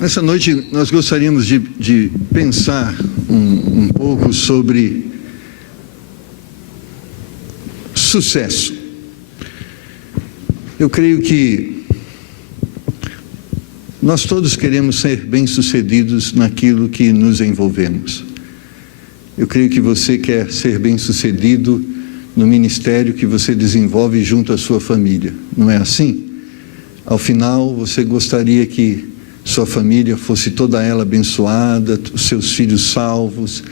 Nessa noite nós gostaríamos de pensar um pouco sobre sucesso. Eu creio que nós todos queremos ser bem-sucedidos naquilo que nos envolvemos. Eu creio que você quer ser bem-sucedido no ministério que você desenvolve junto à sua família, não é assim? Ao final, você gostaria que sua família fosse toda ela abençoada, os seus filhos salvos,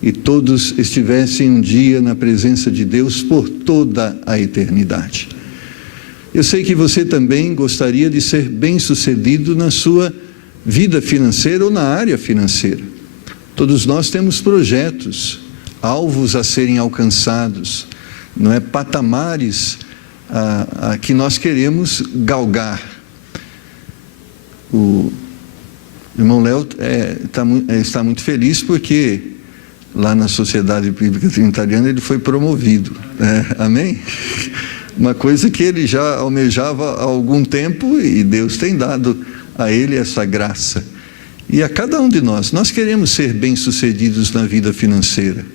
e todos estivessem um dia na presença de Deus por toda a eternidade. Eu sei que você também gostaria de ser bem-sucedido na sua vida financeira ou na área financeira. Todos nós temos projetos, alvos a serem alcançados, não é? Patamares a que nós queremos galgar. O irmão Léo está muito feliz porque lá na Sociedade Bíblica Trinitariana ele foi promovido, amém? Uma coisa que ele já almejava há algum tempo e Deus tem dado a ele essa graça. E a cada um de nós queremos ser bem-sucedidos na vida financeira.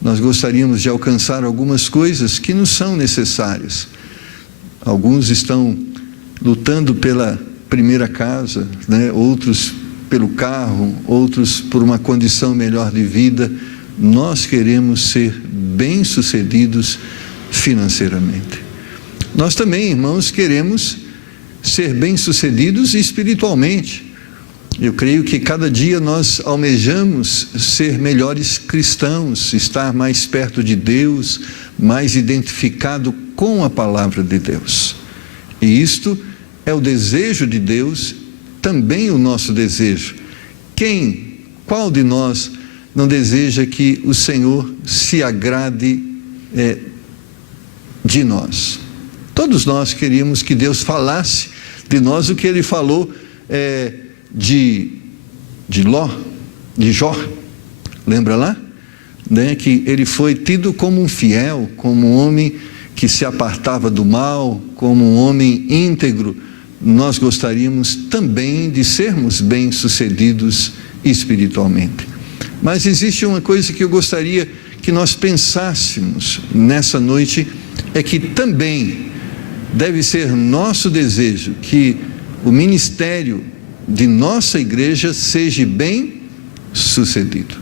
Nós gostaríamos de alcançar algumas coisas que nos são necessárias. Alguns estão lutando pela primeira casa, né? Outros pelo carro, outros por uma condição melhor de vida. Nós queremos ser bem-sucedidos financeiramente. Nós também, irmãos, queremos ser bem-sucedidos espiritualmente. Eu creio que cada dia nós almejamos ser melhores cristãos, estar mais perto de Deus, mais identificado com a palavra de Deus. E isto é o desejo de Deus, também o nosso desejo. Qual de nós não deseja que o Senhor se agrade de nós? Todos nós queríamos que Deus falasse de nós o que Ele falou de Jó, lembra lá? Né? Que ele foi tido como um fiel, como um homem que se apartava do mal, como um homem íntegro. Nós gostaríamos também de sermos bem-sucedidos espiritualmente. Mas existe uma coisa que eu gostaria que nós pensássemos nessa noite, é que também deve ser nosso desejo que o ministério de nossa igreja seja bem-sucedido.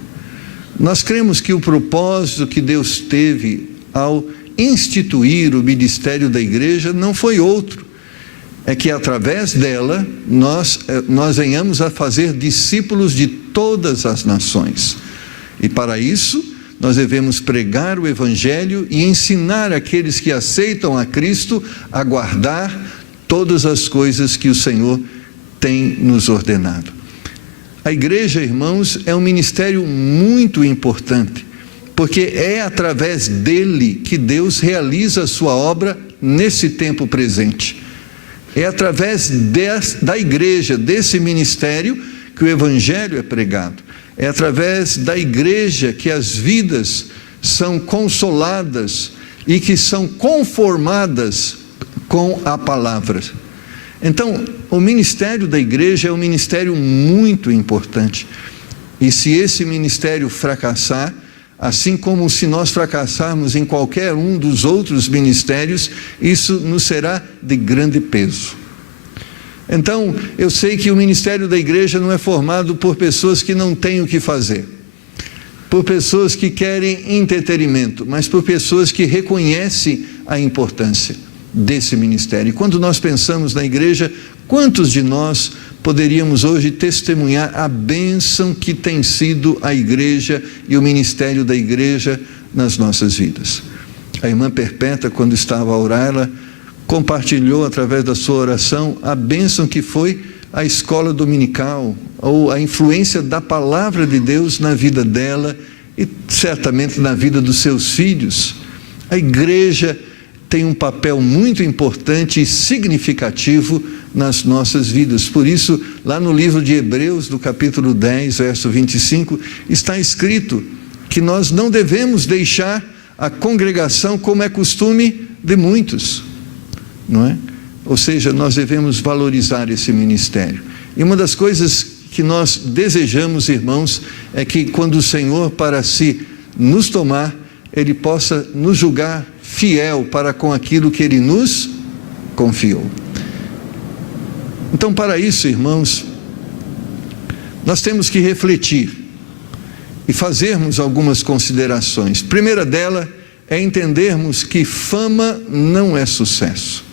Nós cremos que o propósito que Deus teve ao instituir o ministério da igreja não foi outro, é que através dela nós venhamos a fazer discípulos de todas as nações. E para isso nós devemos pregar o evangelho e ensinar aqueles que aceitam a Cristo a guardar todas as coisas que o Senhor tem nos ordenado. A igreja, irmãos, é um ministério muito importante, porque é através dele que Deus realiza a sua obra nesse tempo presente. É através da igreja, desse ministério, que o evangelho é pregado. É através da igreja que as vidas são consoladas e que são conformadas com a palavra. Então, o ministério da igreja é um ministério muito importante. E se esse ministério fracassar, assim como se nós fracassarmos em qualquer um dos outros ministérios, isso nos será de grande peso. Então, eu sei que o ministério da igreja não é formado por pessoas que não têm o que fazer, por pessoas que querem entretenimento, mas por pessoas que reconhecem a importância desse ministério. E quando nós pensamos na igreja, quantos de nós poderíamos hoje testemunhar a bênção que tem sido a igreja e o ministério da igreja nas nossas vidas? A irmã Perpétua, quando estava a orar, ela compartilhou através da sua oração a bênção que foi a escola dominical, ou a influência da palavra de Deus na vida dela e certamente na vida dos seus filhos. A igreja tem um papel muito importante e significativo nas nossas vidas. Por isso, lá no livro de Hebreus, do capítulo 10, verso 25, está escrito que nós não devemos deixar a congregação como é costume de muitos, não é? Ou seja, nós devemos valorizar esse ministério. E uma das coisas que nós desejamos, irmãos, é que quando o Senhor para si nos tomar, Ele possa nos julgar fiel para com aquilo que Ele nos confiou. Então, para isso, irmãos, nós temos que refletir e fazermos algumas considerações. Primeira dela é entendermos que fama não é sucesso.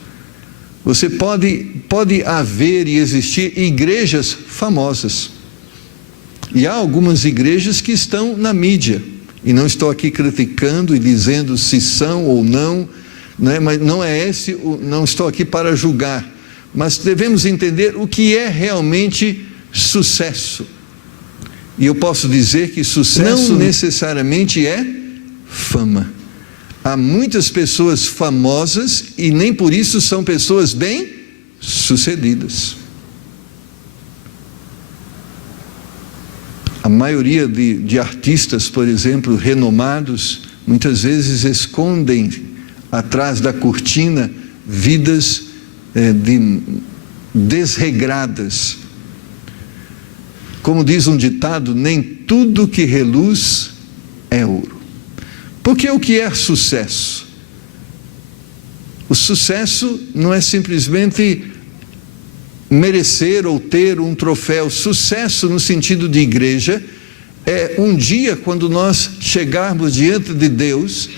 Você pode haver e existir igrejas famosas. E há algumas igrejas que estão na mídia. E não estou aqui criticando e dizendo se são ou não, né? Mas não estou aqui para julgar. Mas devemos entender o que é realmente sucesso. E eu posso dizer que sucesso não necessariamente é fama. Há muitas pessoas famosas e nem por isso são pessoas bem-sucedidas. A maioria de artistas, por exemplo, renomados, muitas vezes escondem atrás da cortina vidas desregradas. Como diz um ditado, nem tudo que reluz é ouro. Porque o que é sucesso? O sucesso não é simplesmente merecer ou ter um troféu. Sucesso no sentido de igreja é um dia quando nós chegarmos diante de Deus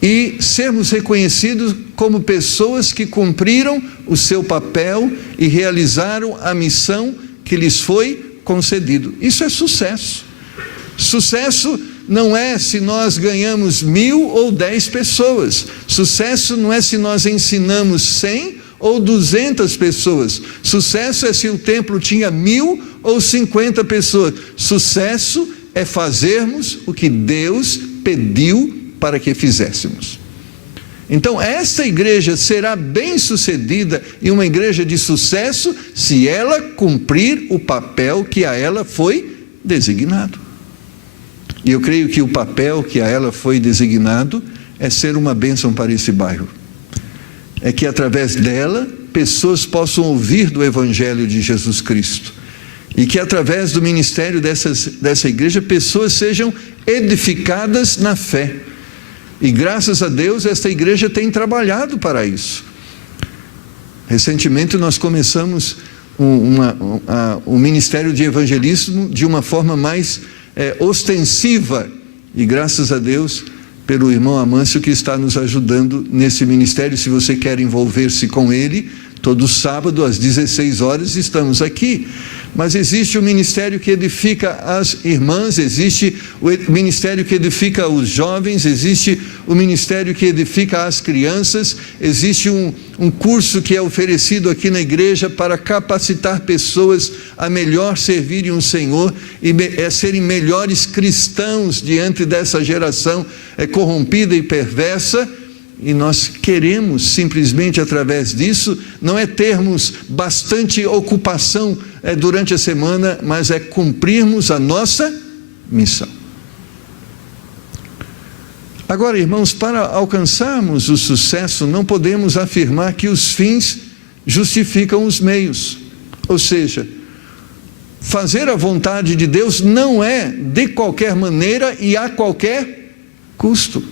e sermos reconhecidos como pessoas que cumpriram o seu papel e realizaram a missão que lhes foi concedido. Isso é sucesso. Sucesso não é se nós ganhamos 1.000 ou 10 pessoas. Sucesso não é se nós ensinamos 100 ou 200 pessoas. Sucesso é se o templo tinha 1.000 ou 50 pessoas. Sucesso é fazermos o que Deus pediu para que fizéssemos. Então, esta igreja será bem-sucedida e uma igreja de sucesso se ela cumprir o papel que a ela foi designado. E eu creio que o papel que a ela foi designado é ser uma bênção para esse bairro. É que através dela, pessoas possam ouvir do Evangelho de Jesus Cristo. E que através do ministério dessa igreja, pessoas sejam edificadas na fé. E graças a Deus, esta igreja tem trabalhado para isso. Recentemente nós começamos um ministério de evangelismo de uma forma mais ostensiva. E graças a Deus, pelo irmão Amâncio que está nos ajudando nesse ministério. Se você quer envolver-se com ele, todo sábado às 16 horas estamos aqui. Mas existe o ministério que edifica as irmãs, existe o ministério que edifica os jovens, existe o ministério que edifica as crianças, existe um curso que é oferecido aqui na igreja para capacitar pessoas a melhor servirem o Senhor e serem melhores cristãos diante dessa geração corrompida e perversa. E nós queremos simplesmente através disso, não é termos bastante ocupação durante a semana, mas é cumprirmos a nossa missão. Agora, irmãos, para alcançarmos o sucesso, não podemos afirmar que os fins justificam os meios. Ou seja, fazer a vontade de Deus não é de qualquer maneira e a qualquer custo.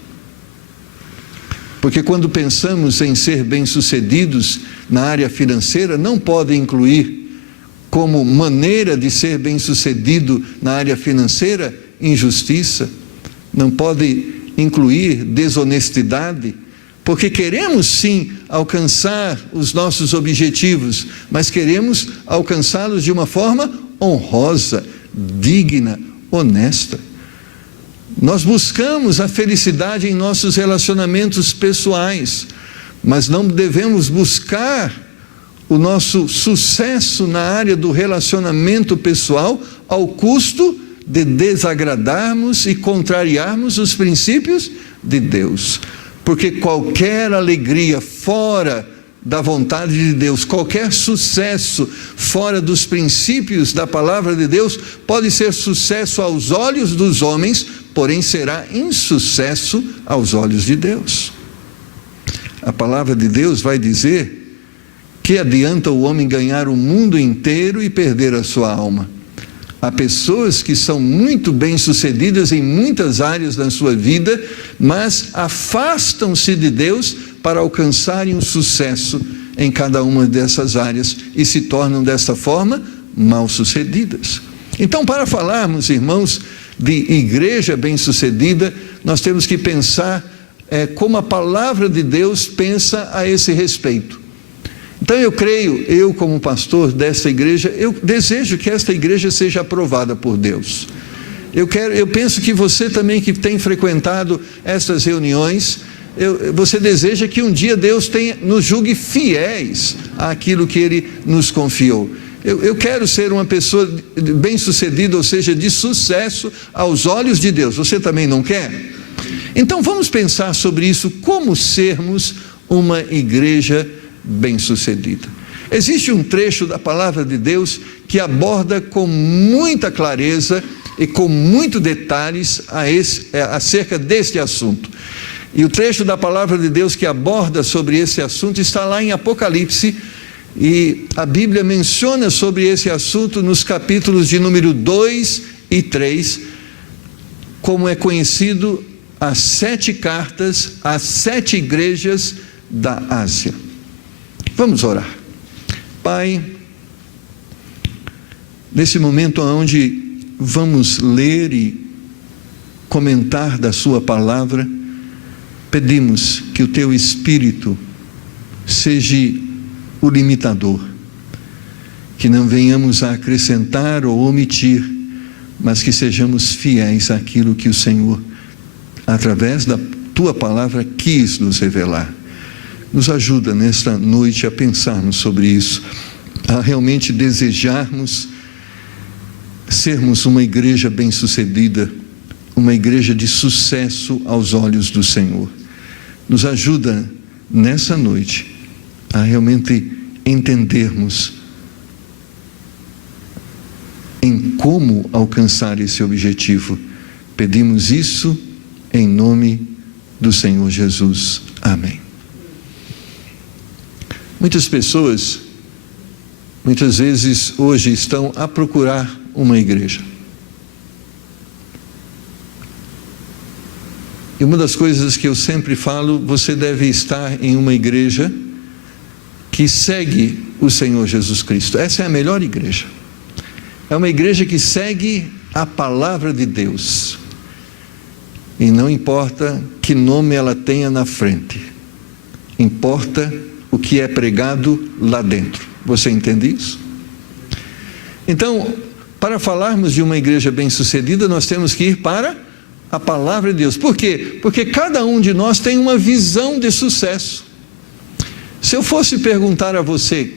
Porque quando pensamos em ser bem-sucedidos na área financeira, não pode incluir como maneira de ser bem-sucedido na área financeira injustiça, não pode incluir desonestidade, porque queremos sim alcançar os nossos objetivos, mas queremos alcançá-los de uma forma honrosa, digna, honesta. Nós buscamos a felicidade em nossos relacionamentos pessoais, mas não devemos buscar o nosso sucesso na área do relacionamento pessoal ao custo de desagradarmos e contrariarmos os princípios de Deus. Porque qualquer alegria fora da vontade de Deus, qualquer sucesso fora dos princípios da palavra de Deus, pode ser sucesso aos olhos dos homens, porém será insucesso aos olhos de Deus. A palavra de Deus vai dizer: que adianta o homem ganhar o mundo inteiro e perder a sua alma? Há pessoas que são muito bem-sucedidas em muitas áreas da sua vida, mas afastam-se de Deus para alcançarem o sucesso em cada uma dessas áreas e se tornam dessa forma mal-sucedidas. Então, para falarmos, irmãos, de igreja bem-sucedida, nós temos que pensar como a palavra de Deus pensa a esse respeito. Então eu creio, eu como pastor desta igreja, eu desejo que esta igreja seja aprovada por Deus. Eu penso que você também que tem frequentado estas reuniões, você deseja que um dia Deus nos julgue fiéis àquilo que Ele nos confiou. Eu quero ser uma pessoa bem-sucedida, ou seja, de sucesso aos olhos de Deus. Você também não quer? Então vamos pensar sobre isso, como sermos uma igreja bem-sucedida. Existe um trecho da palavra de Deus que aborda com muita clareza e com muitos detalhes acerca deste assunto. E o trecho da palavra de Deus que aborda sobre esse assunto está lá em Apocalipse, e a Bíblia menciona sobre esse assunto nos capítulos de número 2 e 3, como é conhecido as 7 cartas às 7 igrejas da Ásia. Vamos orar. Pai, nesse momento onde vamos ler e comentar da sua palavra, pedimos que o teu Espírito seja o limitador, que não venhamos a acrescentar ou omitir, mas que sejamos fiéis àquilo que o Senhor, através da tua palavra, quis nos revelar. Nos ajuda nesta noite a pensarmos sobre isso, a realmente desejarmos sermos uma igreja bem-sucedida, uma igreja de sucesso aos olhos do Senhor. Nos ajuda nessa noite a realmente entendermos em como alcançar esse objetivo. Pedimos isso em nome do Senhor Jesus. Amém. Muitas pessoas, muitas vezes hoje estão a procurar uma igreja. E uma das coisas que eu sempre falo, você deve estar em uma igreja que segue o Senhor Jesus Cristo. Essa é a melhor igreja. É uma igreja que segue a palavra de Deus. E não importa que nome ela tenha na frente. Importa o que é pregado lá dentro. Você entende isso? Então, para falarmos de uma igreja bem-sucedida, nós temos que ir para a palavra de Deus. Por quê? Porque cada um de nós tem uma visão de sucesso. Se eu fosse perguntar a você,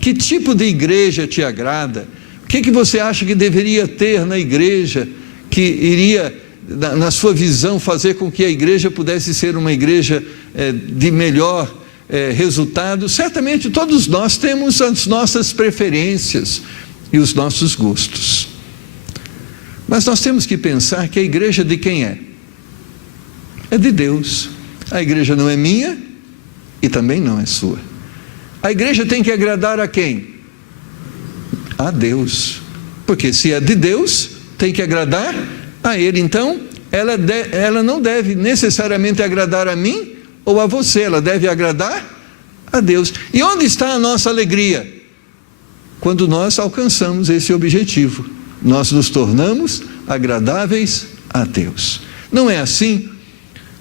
que tipo de igreja te agrada? O que você acha que deveria ter na igreja, que iria, na sua visão, fazer com que a igreja pudesse ser uma igreja de melhor resultado? Certamente todos nós temos as nossas preferências e os nossos gostos. Mas nós temos que pensar que a igreja de quem é? É de Deus. A igreja não é minha e também não é sua. A igreja tem que agradar a quem? A Deus. Porque se é de Deus, tem que agradar a Ele. Então, ela não deve necessariamente agradar a mim ou a você, ela deve agradar a Deus. E onde está a nossa alegria? Quando nós alcançamos esse objetivo, nós nos tornamos agradáveis a Deus. Não é assim?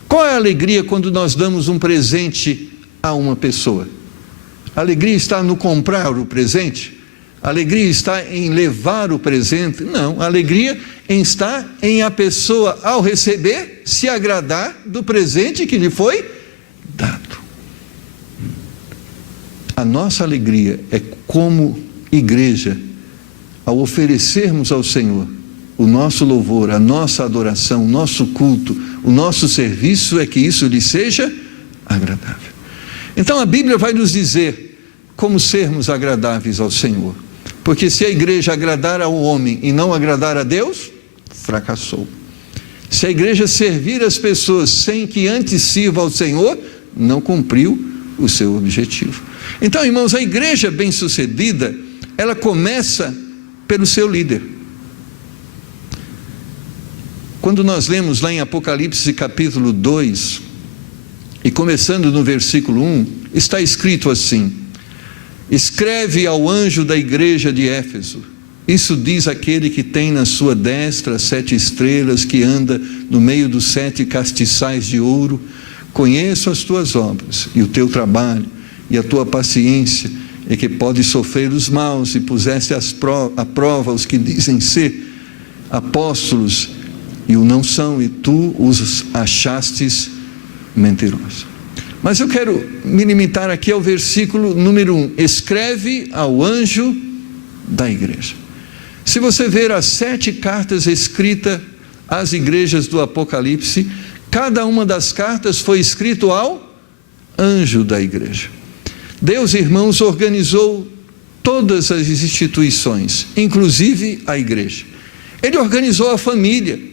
Qual é a alegria quando nós damos um presente a uma pessoa? A alegria está no comprar o presente? A alegria está em levar o presente? Não, a alegria está em a pessoa, ao receber, se agradar do presente que lhe foi dado. A nossa alegria é como igreja, ao oferecermos ao Senhor o nosso louvor, a nossa adoração, o nosso culto, o nosso serviço, é que isso lhe seja agradável. Então a Bíblia vai nos dizer como sermos agradáveis ao Senhor. Porque se a igreja agradar ao homem e não agradar a Deus, fracassou. Se a igreja servir as pessoas sem que antes sirva ao Senhor, não cumpriu o seu objetivo. Então, irmãos, a igreja bem-sucedida, ela começa pelo seu líder. Quando nós lemos lá em Apocalipse capítulo 2, e começando no versículo 1, está escrito assim: escreve ao anjo da igreja de Éfeso, isso diz aquele que tem na sua destra 7 estrelas, que anda no meio dos 7 castiçais de ouro. Conheço as tuas obras, e o teu trabalho, e a tua paciência, e que podes sofrer os maus, e puseste à prova os que dizem ser apóstolos, e o não são, e tu os achastes mentirosos. Mas eu quero me limitar aqui ao versículo número 1, escreve ao anjo da igreja. Se você ver as 7 cartas escritas às igrejas do Apocalipse, cada uma das cartas foi escrito ao anjo da igreja. Deus, irmãos, organizou todas as instituições, inclusive a igreja. Ele organizou a família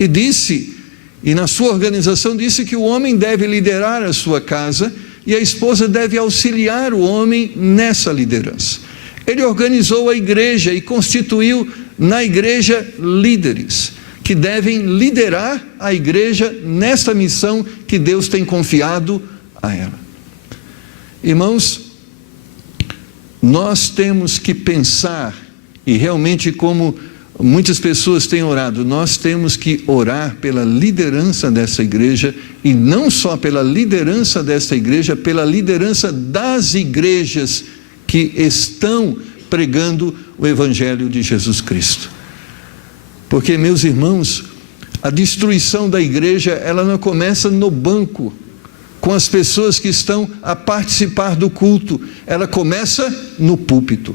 e disse, e na sua organização disse que o homem deve liderar a sua casa e a esposa deve auxiliar o homem nessa liderança. Ele organizou a igreja e constituiu na igreja líderes que devem liderar a igreja nesta missão que Deus tem confiado a ela. Irmãos, nós temos que pensar, e realmente como muitas pessoas têm orado, nós temos que orar pela liderança dessa igreja, e não só pela liderança dessa igreja, pela liderança das igrejas que estão pregando o Evangelho de Jesus Cristo. Porque, meus irmãos, a destruição da igreja, ela não começa no banco, com as pessoas que estão a participar do culto, ela começa no púlpito.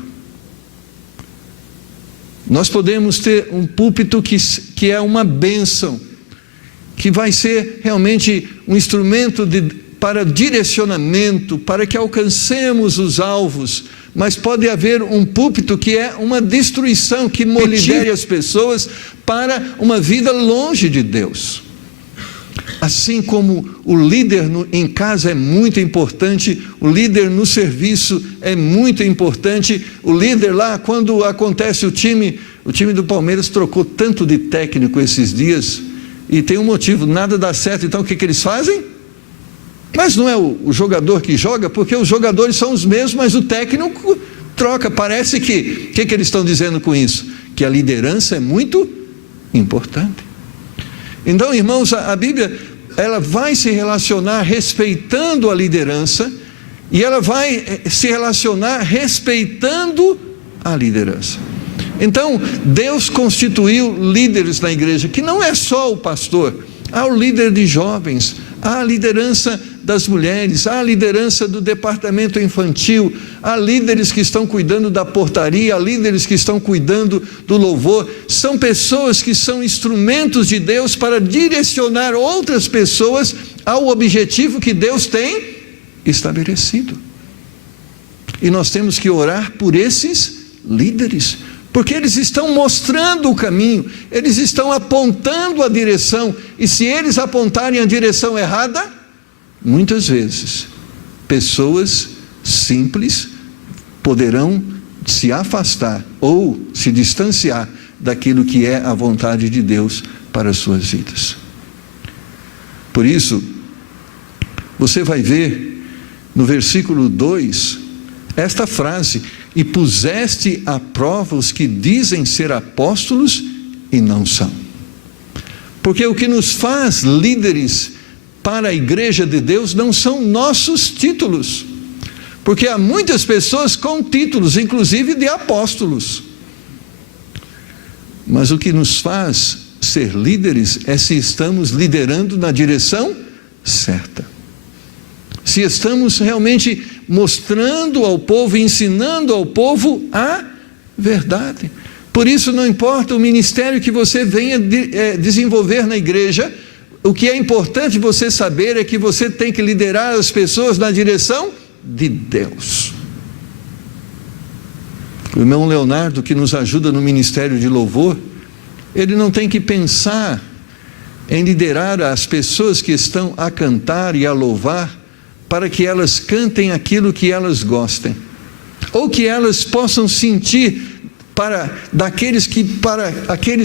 Nós podemos ter um púlpito que é uma bênção, que vai ser realmente um instrumento para direcionamento, para que alcancemos os alvos, mas pode haver um púlpito que é uma destruição, que lidere as pessoas para uma vida longe de Deus. Assim como o líder em casa é muito importante, o líder no serviço é muito importante, o líder lá, quando acontece o time do Palmeiras trocou tanto de técnico esses dias, e tem um motivo, nada dá certo, então o que eles fazem? Mas não é o jogador que joga, porque os jogadores são os mesmos, mas o técnico troca. Parece que, o que eles estão dizendo com isso? Que a liderança é muito importante. Então, irmãos, a Bíblia, ela vai se relacionar respeitando a liderança, e ela vai se relacionar respeitando a liderança. Então, Deus constituiu líderes na igreja, que não é só o pastor, há o líder de jovens, há a liderança das mulheres, há a liderança do departamento infantil, há líderes que estão cuidando da portaria, há líderes que estão cuidando do louvor. São pessoas que são instrumentos de Deus para direcionar outras pessoas ao objetivo que Deus tem estabelecido. E nós temos que orar por esses líderes, porque eles estão mostrando o caminho, eles estão apontando a direção, e se eles apontarem a direção errada, muitas vezes, pessoas simples poderão se afastar ou se distanciar daquilo que é a vontade de Deus para as suas vidas. Por isso, você vai ver no versículo 2, esta frase: e puseste à prova os que dizem ser apóstolos e não são. Porque o que nos faz líderes para a igreja de Deus não são nossos títulos, porque há muitas pessoas com títulos, inclusive de apóstolos, mas o que nos faz ser líderes é se estamos liderando na direção certa, se estamos realmente mostrando ao povo, ensinando ao povo a verdade. Por isso não importa o ministério que você venha desenvolver na igreja, o que é importante você saber é que você tem que liderar as pessoas na direção de Deus. O irmão Leonardo, que nos ajuda no ministério de louvor, ele não tem que pensar em liderar as pessoas que estão a cantar e a louvar, para que elas cantem aquilo que elas gostem, ou que elas possam sentir para aqueles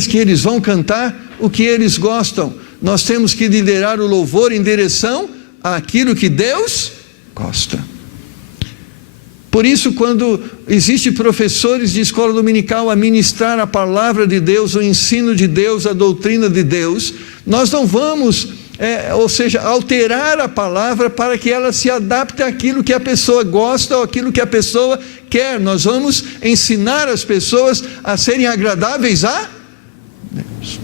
que eles vão cantar o que eles gostam. Nós temos que liderar o louvor em direção àquilo que Deus gosta. Por isso, quando existem professores de escola dominical a ministrar a palavra de Deus, o ensino de Deus, a doutrina de Deus, nós não vamos, alterar a palavra para que ela se adapte àquilo que a pessoa gosta ou àquilo que a pessoa quer. Nós vamos ensinar as pessoas a serem agradáveis a Deus.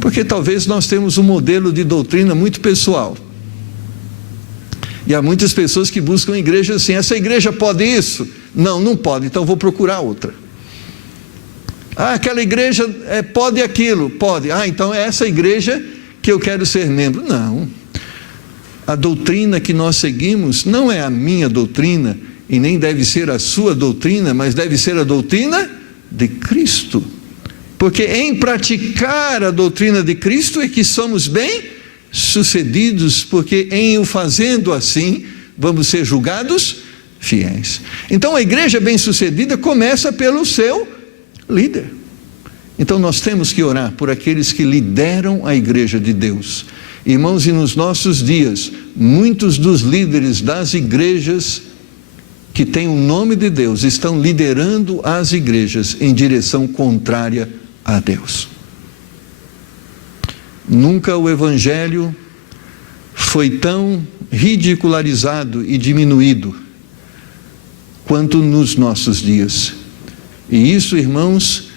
Porque talvez nós temos um modelo de doutrina muito pessoal. E há muitas pessoas que buscam igrejas assim: essa igreja pode isso? Não, não pode, então vou procurar outra. Aquela igreja pode aquilo? Pode. Então é essa igreja que eu quero ser membro. Não. A doutrina que nós seguimos não é a minha doutrina, e nem deve ser a sua doutrina, mas deve ser a doutrina de Cristo. Porque em praticar a doutrina de Cristo é que somos bem-sucedidos, porque em o fazendo assim, vamos ser julgados fiéis. Então a igreja bem-sucedida começa pelo seu líder. Então nós temos que orar por aqueles que lideram a igreja de Deus. Irmãos, e nos nossos dias, muitos dos líderes das igrejas que têm o nome de Deus estão liderando as igrejas em direção contrária a Deus. Nunca o evangelho foi tão ridicularizado e diminuído quanto nos nossos dias. E isso, irmãos,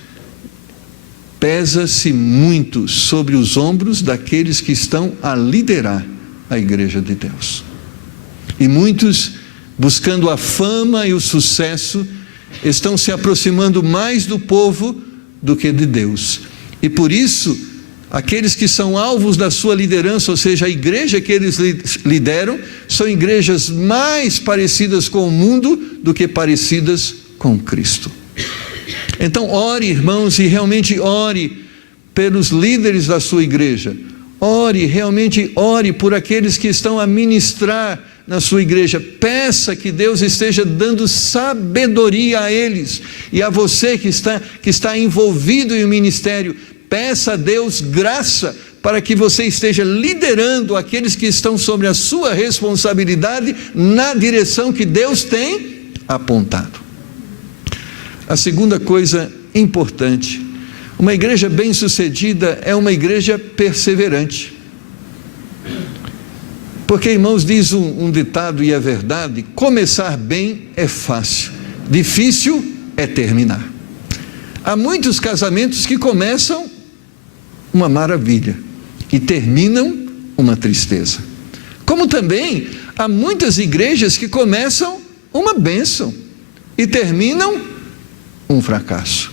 pesa-se muito sobre os ombros daqueles que estão a liderar a igreja de Deus. E muitos, buscando a fama e o sucesso, estão se aproximando mais do povo do que de Deus. E por isso, aqueles que são alvos da sua liderança, ou seja, a igreja que eles lideram, são igrejas mais parecidas com o mundo do que parecidas com Cristo. Então ore, irmãos, e realmente ore pelos líderes da sua igreja. Realmente ore por aqueles que estão a ministrar na sua igreja. Peça que Deus esteja dando sabedoria a eles. E a você que está envolvido em o ministério, peça a Deus graça para que você esteja liderando aqueles que estão sobre a sua responsabilidade na direção que Deus tem apontado. A segunda coisa importante: uma igreja bem-sucedida é uma igreja perseverante. Porque, irmãos, diz um ditado, e é verdade: começar bem é fácil, difícil é terminar. Há muitos casamentos que começam uma maravilha e terminam uma tristeza. Como também há muitas igrejas que começam uma bênção e terminam um fracasso.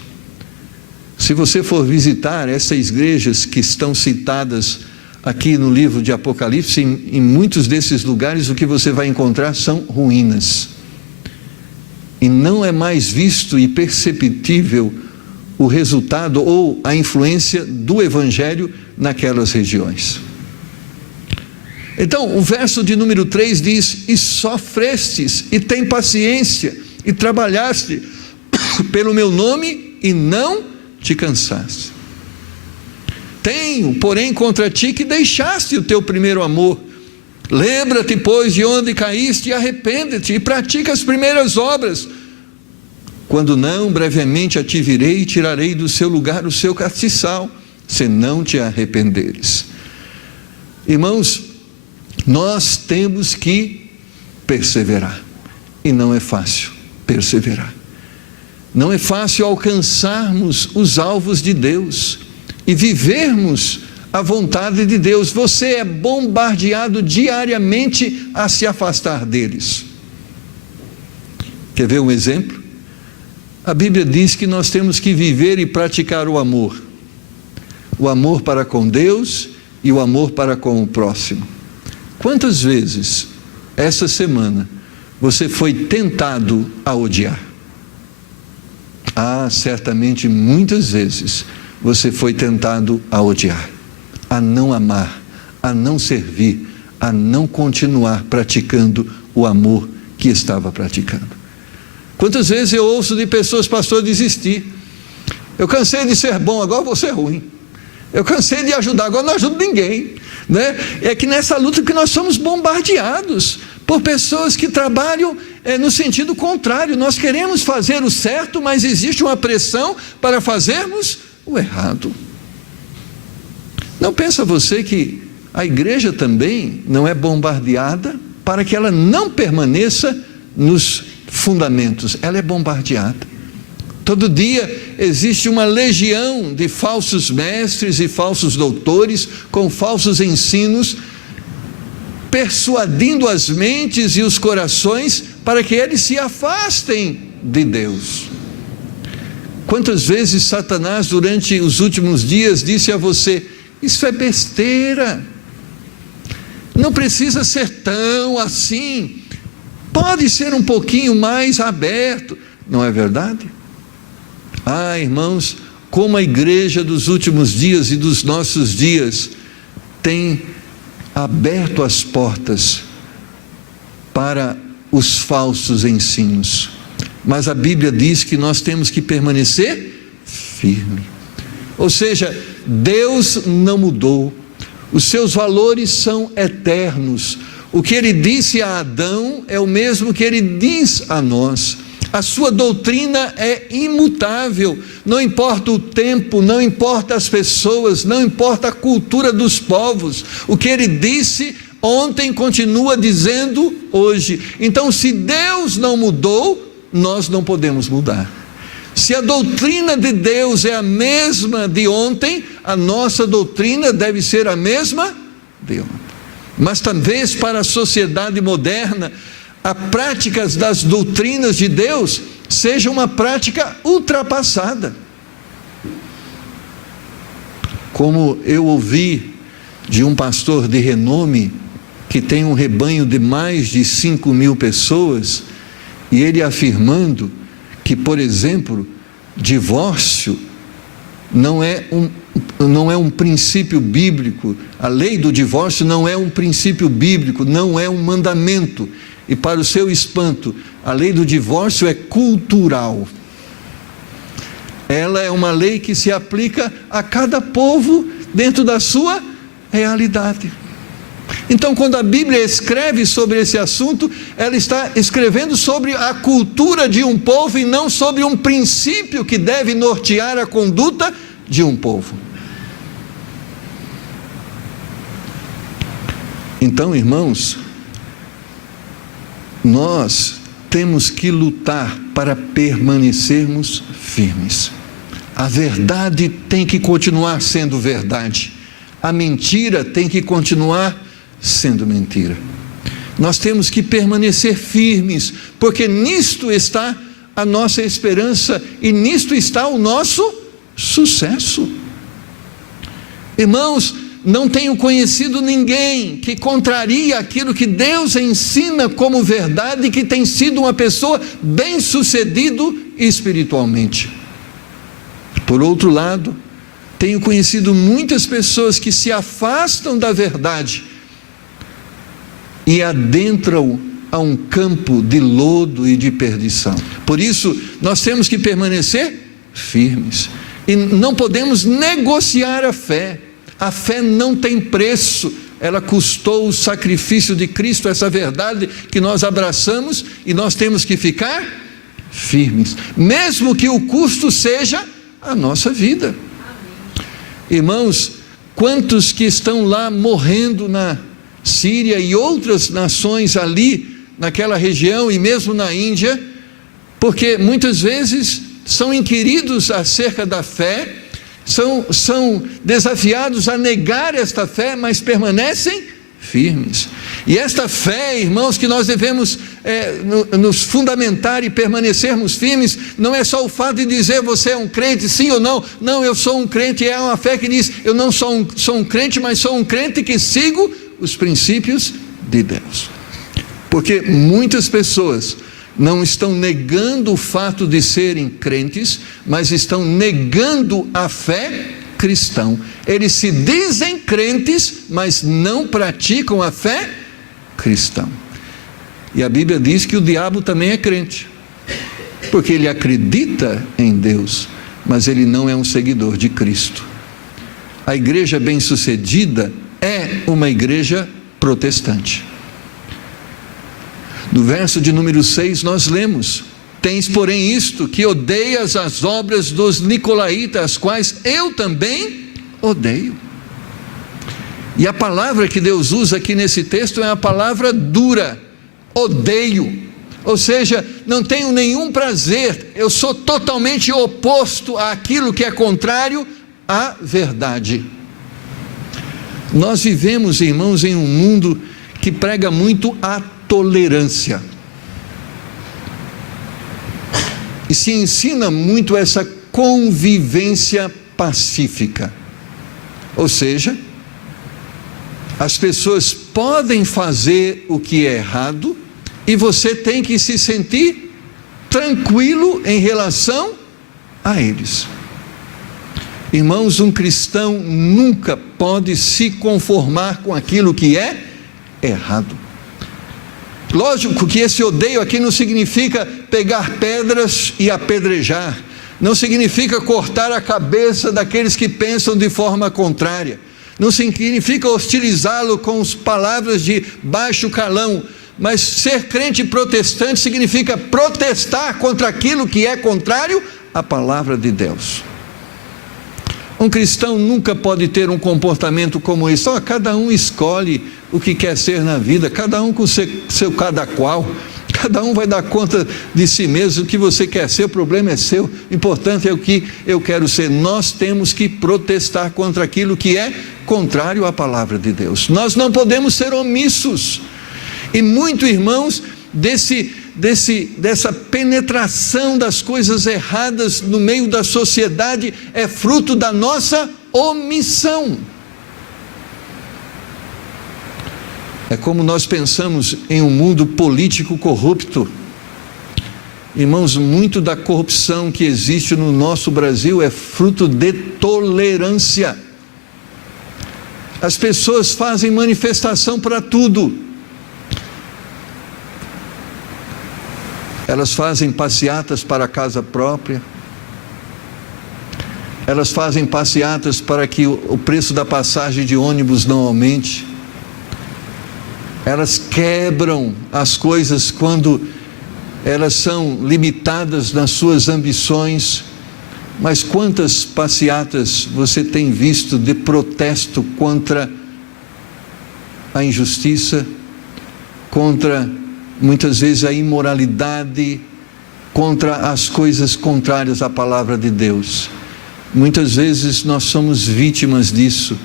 Se você for visitar essas igrejas que estão citadas aqui no livro de Apocalipse, em muitos desses lugares o que você vai encontrar são ruínas. E não é mais visto e perceptível o resultado ou a influência do evangelho naquelas regiões. Então, o verso de número 3 diz: e sofrestes, e tem paciência, e trabalhaste pelo meu nome, e não te cansaste. Tenho, porém, contra ti que deixaste o teu primeiro amor. Lembra-te, pois, de onde caíste, e arrepende-te, e pratica as primeiras obras. Quando não, brevemente a ti virei, e tirarei do seu lugar o seu castiçal, se não te arrependeres. Irmãos, nós temos que perseverar, e não é fácil perseverar. Não é fácil alcançarmos os alvos de Deus e vivermos a vontade de Deus. Você é bombardeado diariamente a se afastar deles. Quer ver um exemplo? A Bíblia diz que nós temos que viver e praticar o amor para com Deus e o amor para com o próximo. Quantas vezes essa semana você foi tentado a odiar? Certamente muitas vezes você foi tentado a odiar, a não amar, a não servir, a não continuar praticando o amor que estava praticando. Quantas vezes eu ouço de pessoas: pastor, desistir. Eu cansei de ser bom, agora vou ser ruim. Eu cansei de ajudar, agora não ajudo ninguém, né? É que nessa luta que nós somos bombardeados por pessoas que trabalham no sentido contrário. Nós queremos fazer o certo, mas existe uma pressão para fazermos o errado. Não pensa você que a igreja também não é bombardeada para que ela não permaneça nos fundamentos? Ela é bombardeada. Todo dia existe uma legião de falsos mestres e falsos doutores com falsos ensinos, persuadindo as mentes e os corações para que eles se afastem de Deus. Quantas vezes Satanás durante os últimos dias disse a você: isso é besteira, não precisa ser tão assim, pode ser um pouquinho mais aberto. Não é verdade? Ah, irmãos, como a igreja dos últimos dias e dos nossos dias tem aberto as portas para os falsos ensinos. Mas a Bíblia diz que nós temos que permanecer firme. Ou seja, Deus não mudou, os seus valores são eternos. O que ele disse a Adão é o mesmo que ele diz a nós. A sua doutrina é imutável, não importa o tempo, não importa as pessoas, não importa a cultura dos povos. O que ele disse ontem continua dizendo hoje. Então, se Deus não mudou, nós não podemos mudar. Se a doutrina de Deus é a mesma de ontem, a nossa doutrina deve ser a mesma de ontem. Mas talvez para a sociedade moderna, a prática das doutrinas de Deus seja uma prática ultrapassada. Como eu ouvi de um pastor de renome, que tem um rebanho de mais de 5.000 pessoas, e ele afirmando que, por exemplo, divórcio não é um princípio bíblico, a lei do divórcio não é um princípio bíblico, não é um mandamento. E para o seu espanto, a lei do divórcio é cultural. Ela é uma lei que se aplica a cada povo dentro da sua realidade. Então, quando a Bíblia escreve sobre esse assunto, ela está escrevendo sobre a cultura de um povo e não sobre um princípio que deve nortear a conduta de um povo. Então, irmãos, nós temos que lutar para permanecermos firmes. A verdade tem que continuar sendo verdade. A mentira tem que continuar sendo mentira. Nós temos que permanecer firmes, porque nisto está a nossa esperança e nisto está o nosso sucesso. Irmãos, não tenho conhecido ninguém que contraria aquilo que Deus ensina como verdade e que tem sido uma pessoa bem-sucedido espiritualmente. Por outro lado, tenho conhecido muitas pessoas que se afastam da verdade e adentram a um campo de lodo e de perdição. Por isso, nós temos que permanecer firmes e não podemos negociar a fé. A fé não tem preço, ela custou o sacrifício de Cristo, essa verdade que nós abraçamos, e nós temos que ficar firmes, mesmo que o custo seja a nossa vida. Irmãos, quantos que estão lá morrendo na Síria e outras nações ali, naquela região e mesmo na Índia, porque muitas vezes são inquiridos acerca da fé, são desafiados a negar esta fé, mas permanecem firmes. E esta fé, irmãos, que nós devemos nos fundamentar e permanecermos firmes, não é só o fato de dizer você é um crente, sim ou não. Não, eu sou um crente, é uma fé que diz, eu não sou um crente, mas sou um crente que sigo os princípios de Deus. Porque muitas pessoas não estão negando o fato de serem crentes, mas estão negando a fé cristã. Eles se dizem crentes, mas não praticam a fé cristã. E a Bíblia diz que o diabo também é crente, porque ele acredita em Deus, mas ele não é um seguidor de Cristo. A igreja bem-sucedida é uma igreja protestante. No verso de número 6 nós lemos: tens porém isto, que odeias as obras dos nicolaítas, as quais eu também odeio. E a palavra que Deus usa aqui nesse texto é a palavra dura, odeio. Ou seja, não tenho nenhum prazer, eu sou totalmente oposto àquilo que é contrário à verdade. Nós vivemos, irmãos, em um mundo que prega muito a tolerância. E se ensina muito essa convivência pacífica. Ou seja, as pessoas podem fazer o que é errado e você tem que se sentir tranquilo em relação a eles. Irmãos, um cristão nunca pode se conformar com aquilo que é errado. Lógico que esse odeio aqui não significa pegar pedras e apedrejar, não significa cortar a cabeça daqueles que pensam de forma contrária, não significa hostilizá-lo com as palavras de baixo calão, mas ser crente protestante significa protestar contra aquilo que é contrário à palavra de Deus. Um cristão nunca pode ter um comportamento como esse. Cada um escolhe o que quer ser na vida, cada um com seu cada qual, cada um vai dar conta de si mesmo. O que você quer ser, o problema é seu, o importante é o que eu quero ser. Nós temos que protestar contra aquilo que é contrário à palavra de Deus. Nós não podemos ser omissos. E muito, irmãos, dessa penetração das coisas erradas no meio da sociedade é fruto da nossa omissão. É como nós pensamos em um mundo político corrupto. Irmãos, muito da corrupção que existe no nosso Brasil é fruto de tolerância. As pessoas fazem manifestação para tudo. Elas fazem passeatas para a casa própria. Elas fazem passeatas para que o preço da passagem de ônibus não aumente. Elas quebram as coisas quando elas são limitadas nas suas ambições. Mas quantas passeatas você tem visto de protesto contra a injustiça, contra muitas vezes a imoralidade, contra as coisas contrárias à palavra de Deus? Muitas vezes nós somos vítimas disso.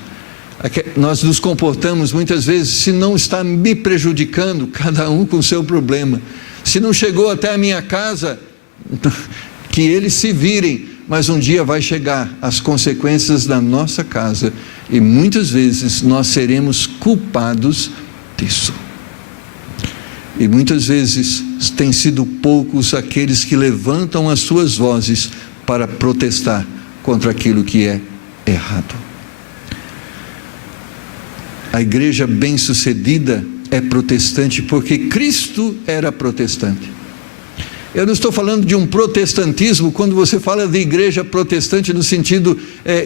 Nós nos comportamos muitas vezes, se não está me prejudicando, cada um com o seu problema. Se não chegou até a minha casa, que eles se virem, mas um dia vai chegar as consequências da nossa casa, e muitas vezes nós seremos culpados disso. E muitas vezes têm sido poucos aqueles que levantam as suas vozes para protestar contra aquilo que é errado. A igreja bem-sucedida é protestante porque Cristo era protestante. Eu não estou falando de um protestantismo quando você fala de igreja protestante no sentido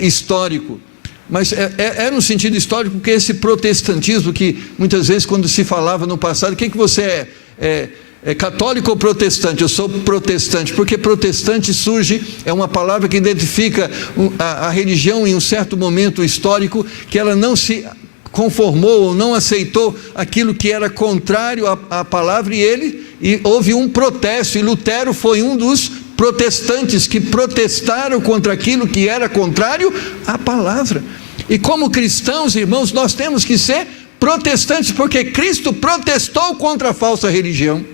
histórico, mas é no sentido histórico, porque esse protestantismo que muitas vezes quando se falava no passado, o que você é católico ou protestante? Eu sou protestante, porque protestante surge, é uma palavra que identifica a religião em um certo momento histórico, que ela não se conformou ou não aceitou aquilo que era contrário à palavra, e houve um protesto, e Lutero foi um dos protestantes que protestaram contra aquilo que era contrário à palavra. E como cristãos, irmãos, nós temos que ser protestantes, porque Cristo protestou contra a falsa religião,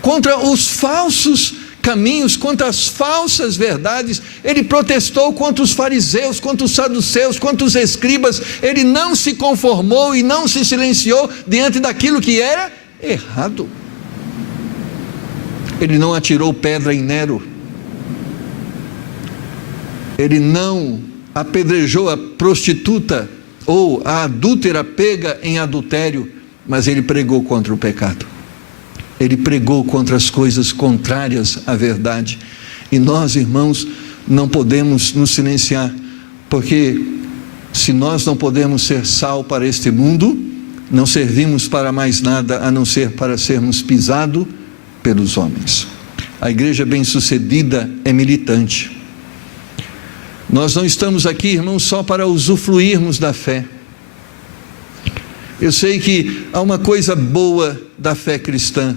contra os falsos caminhos, contra as falsas verdades. Ele protestou contra os fariseus, contra os saduceus, contra os escribas. Ele não se conformou e não se silenciou diante daquilo que era errado. Ele não atirou pedra em Nero, ele não apedrejou a prostituta ou a adúltera pega em adultério, mas ele pregou contra o pecado. Ele pregou contra as coisas contrárias à verdade. E nós, irmãos, não podemos nos silenciar, porque se nós não podemos ser sal para este mundo, não servimos para mais nada a não ser para sermos pisados pelos homens. A igreja bem-sucedida é militante. Nós não estamos aqui, irmãos, só para usufruirmos da fé. Eu sei que há uma coisa boa da fé cristã,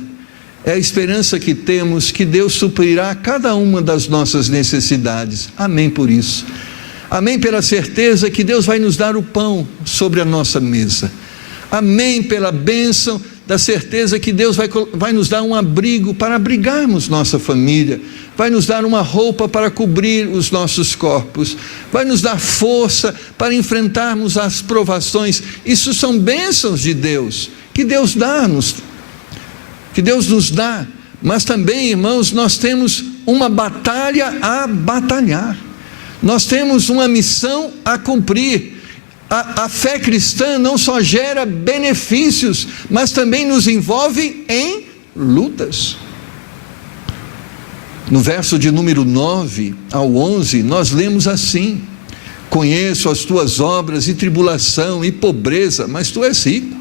é a esperança que temos que Deus suprirá cada uma das nossas necessidades. Amém por isso. Amém pela certeza que Deus vai nos dar o pão sobre a nossa mesa. Amém pela bênção da certeza que Deus vai nos dar um abrigo para abrigarmos nossa família, vai nos dar uma roupa para cobrir os nossos corpos, vai nos dar força para enfrentarmos as provações. Isso são bênçãos de Deus, que Deus nos dá, mas também, irmãos, nós temos uma batalha a batalhar, nós temos uma missão a cumprir. A fé cristã não só gera benefícios, mas também nos envolve em lutas. No verso de número 9 ao 11, nós lemos assim: conheço as tuas obras e tribulação e pobreza, mas tu és rico.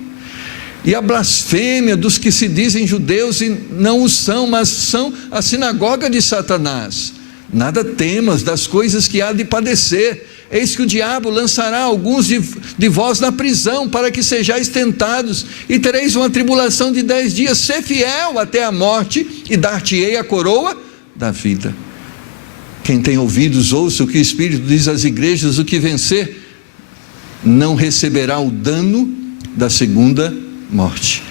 E a blasfêmia dos que se dizem judeus e não o são, mas são a sinagoga de Satanás. Nada temas das coisas que há de padecer. Eis que o diabo lançará alguns de vós na prisão, para que sejais tentados, e tereis uma tribulação de 10 dias. Sê fiel até a morte, e dar-te-ei a coroa da vida. Quem tem ouvidos, ouça o que o Espírito diz às igrejas: o que vencer não receberá o dano da segunda morte.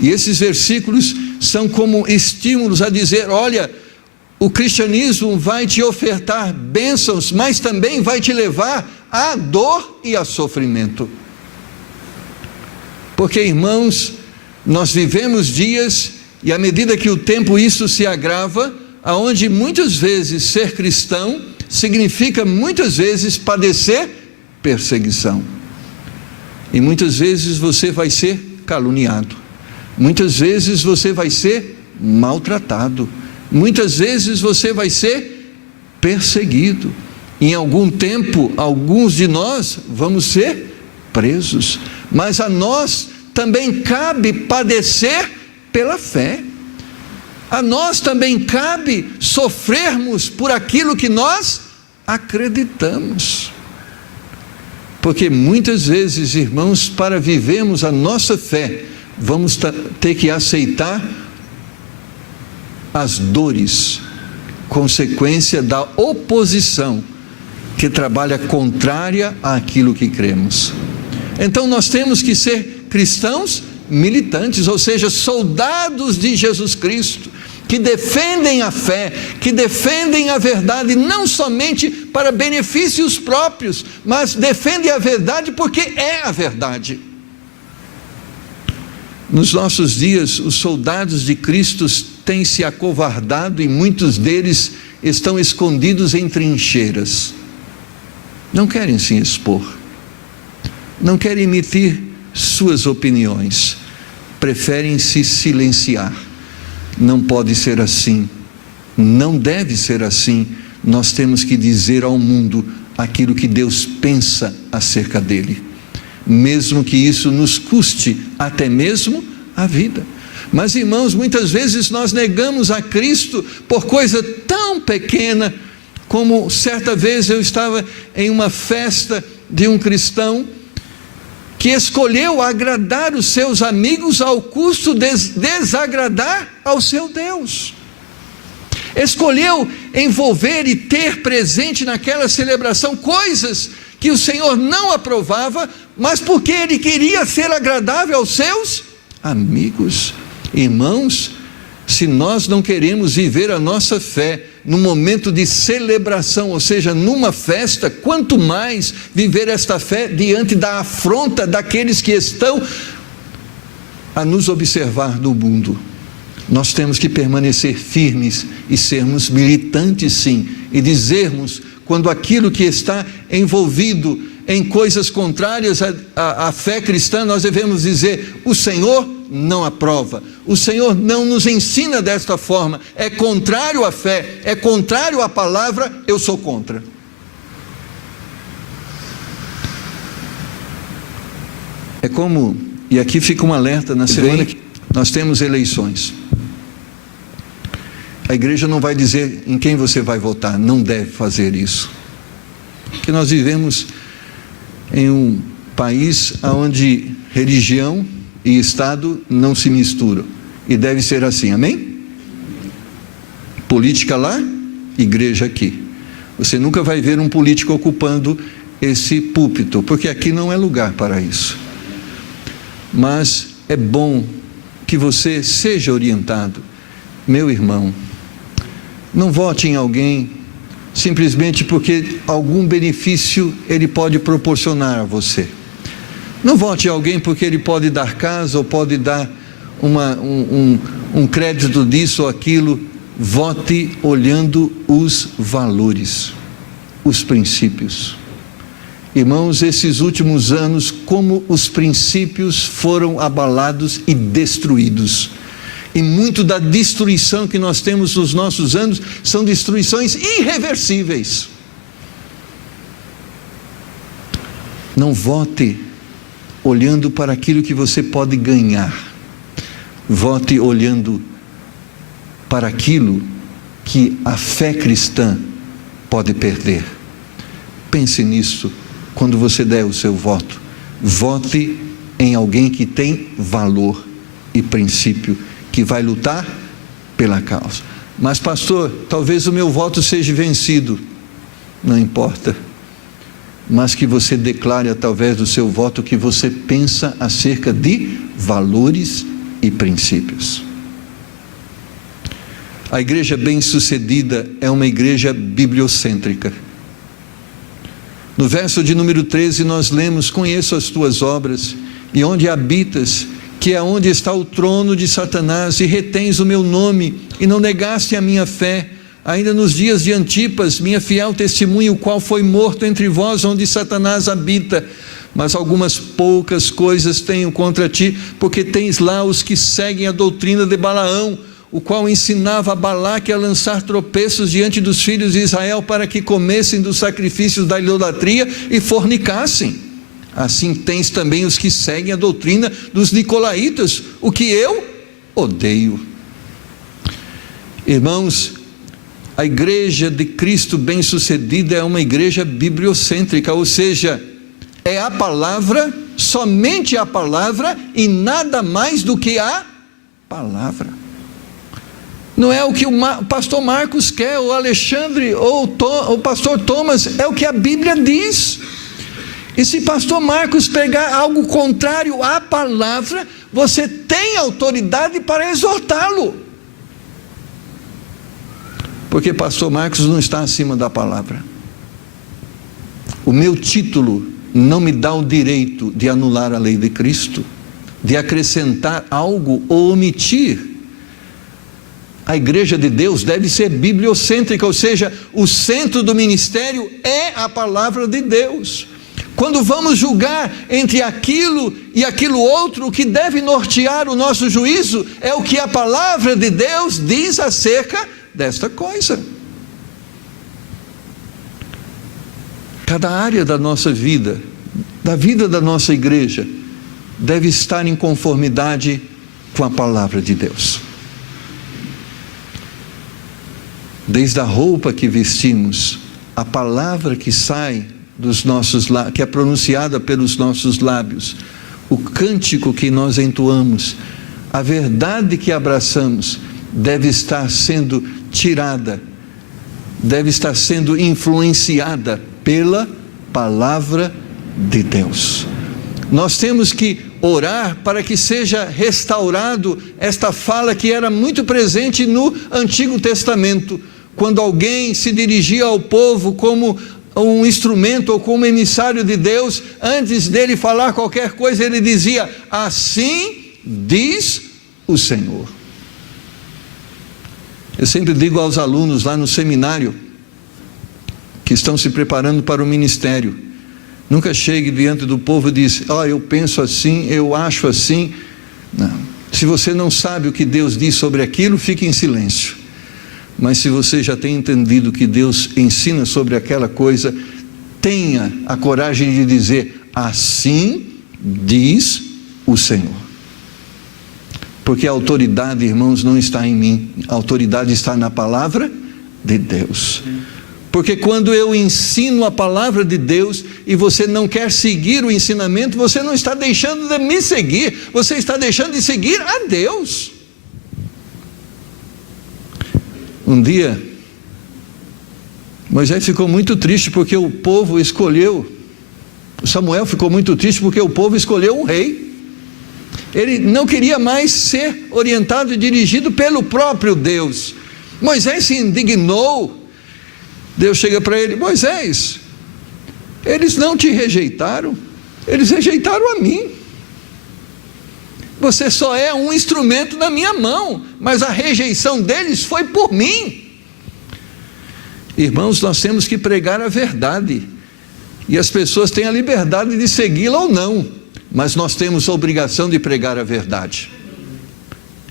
E esses versículos são como estímulos a dizer: olha, o cristianismo vai te ofertar bênçãos, mas também vai te levar à dor e a sofrimento. Porque, irmãos, nós vivemos dias, e à medida que o tempo isso se agrava, aonde muitas vezes ser cristão significa muitas vezes padecer perseguição. E muitas vezes você vai ser caluniado, muitas vezes você vai ser maltratado, muitas vezes você vai ser perseguido. Em algum tempo, alguns de nós vamos ser presos, mas a nós também cabe padecer pela fé. A nós também cabe sofrermos por aquilo que nós acreditamos. Porque muitas vezes, irmãos, para vivermos a nossa fé, vamos ter que aceitar as dores, consequência da oposição que trabalha contrária àquilo que cremos. Então nós temos que ser cristãos militantes, ou seja, soldados de Jesus Cristo, que defendem a fé, que defendem a verdade, não somente para benefícios próprios, mas defendem a verdade porque é a verdade. Nos nossos dias, os soldados de Cristo têm se acovardado e muitos deles estão escondidos em trincheiras. Não querem se expor, não querem emitir suas opiniões, preferem se silenciar. Não pode ser assim, não deve ser assim. Nós temos que dizer ao mundo aquilo que Deus pensa acerca dele, mesmo que isso nos custe até mesmo a vida. Mas, irmãos, muitas vezes nós negamos a Cristo por coisa tão pequena, como certa vez eu estava em uma festa de um cristão que escolheu agradar os seus amigos ao custo de desagradar ao seu Deus. Escolheu envolver e ter presente naquela celebração coisas que o Senhor não aprovava, mas porque ele queria ser agradável aos seus amigos. Irmãos, se nós não queremos viver a nossa fé num momento de celebração, ou seja, numa festa, quanto mais viver esta fé diante da afronta daqueles que estão a nos observar do mundo. Nós temos que permanecer firmes e sermos militantes, sim, e dizermos quando aquilo que está envolvido em coisas contrárias à fé cristã, nós devemos dizer: o Senhor não aprova. O Senhor não nos ensina desta forma. É contrário à fé, é contrário à palavra, eu sou contra. É como, e aqui fica um alerta, na semana que nós temos eleições. A igreja não vai dizer em quem você vai votar, não deve fazer isso. Porque nós vivemos em um país onde religião e Estado não se misturam. E deve ser assim, amém? Política lá, igreja aqui. Você nunca vai ver um político ocupando esse púlpito, porque aqui não é lugar para isso. Mas é bom que você seja orientado. Meu irmão, não vote em alguém simplesmente porque algum benefício ele pode proporcionar a você. Não vote em alguém porque ele pode dar casa ou pode dar um crédito disso ou aquilo. Vote olhando os valores, os princípios. Irmãos, esses últimos anos, como os princípios foram abalados e destruídos. E muito da destruição que nós temos nos nossos anos são destruições irreversíveis. Não vote olhando para aquilo que você pode ganhar. Vote olhando para aquilo que a fé cristã pode perder. Pense nisso quando você der o seu voto. Vote em alguém que tem valor e princípio, que vai lutar pela causa. Mas pastor, talvez o meu voto seja vencido. Não importa. Mas que você declare através do seu voto o que você pensa acerca de valores e princípios. A igreja bem-sucedida é uma igreja bibliocêntrica. No verso de número 13 nós lemos: conheço as tuas obras e onde habitas, que é onde está o trono de Satanás, e retens o meu nome, e não negaste a minha fé, ainda nos dias de Antipas, minha fiel testemunha, o qual foi morto entre vós, onde Satanás habita. Mas algumas poucas coisas tenho contra ti, porque tens lá os que seguem a doutrina de Balaão, o qual ensinava a Balaque a lançar tropeços diante dos filhos de Israel, para que comessem dos sacrifícios da idolatria e fornicassem. Assim tens também os que seguem a doutrina dos nicolaítas, o que eu odeio. Irmãos, a igreja de Cristo bem-sucedida é uma igreja bibliocêntrica, ou seja, é a palavra, somente a palavra e nada mais do que a palavra. Não é o que o pastor Marcos quer, ou Alexandre, ou o pastor Thomas, é o que a Bíblia diz. E se pastor Marcos pegar algo contrário à palavra, você tem autoridade para exortá-lo. Porque pastor Marcos não está acima da palavra. O meu título não me dá o direito de anular a lei de Cristo, de acrescentar algo ou omitir. A igreja de Deus deve ser bibliocêntrica, ou seja, o centro do ministério é a palavra de Deus. Quando vamos julgar entre aquilo e aquilo outro, o que deve nortear o nosso juízo é o que a palavra de Deus diz acerca desta coisa. Cada área da nossa vida, da vida da nossa igreja, deve estar em conformidade com a palavra de Deus. Desde a roupa que vestimos, a palavra que sai dos nossos lábios, que é pronunciada pelos nossos lábios, o cântico que nós entoamos, a verdade que abraçamos, deve estar sendo tirada, deve estar sendo influenciada pela palavra de Deus. Nós temos que orar para que seja restaurado esta fala que era muito presente no Antigo Testamento, quando alguém se dirigia ao povo como um instrumento ou como emissário de Deus, antes dele falar qualquer coisa, ele dizia: assim diz o Senhor. Eu sempre digo aos alunos lá no seminário, que estão se preparando para o ministério, nunca chegue diante do povo e diz: eu penso assim, eu acho assim. Não. Se você não sabe o que Deus diz sobre aquilo, fique em silêncio. Mas se você já tem entendido o que Deus ensina sobre aquela coisa, tenha a coragem de dizer: assim diz o Senhor. Porque a autoridade, irmãos, não está em mim, a autoridade está na palavra de Deus. Porque quando eu ensino a palavra de Deus e você não quer seguir o ensinamento, você não está deixando de me seguir, você está deixando de seguir a Deus. Um dia, Moisés ficou muito triste porque o povo escolheu, Samuel ficou muito triste porque o povo escolheu um rei. Ele não queria mais ser orientado e dirigido pelo próprio Deus. Moisés se indignou. Deus chega para ele: Moisés, eles não te rejeitaram, eles rejeitaram a mim. Você só é um instrumento na minha mão, mas a rejeição deles foi por mim. Irmãos, nós temos que pregar a verdade, e as pessoas têm a liberdade de segui-la ou não, mas nós temos a obrigação de pregar a verdade.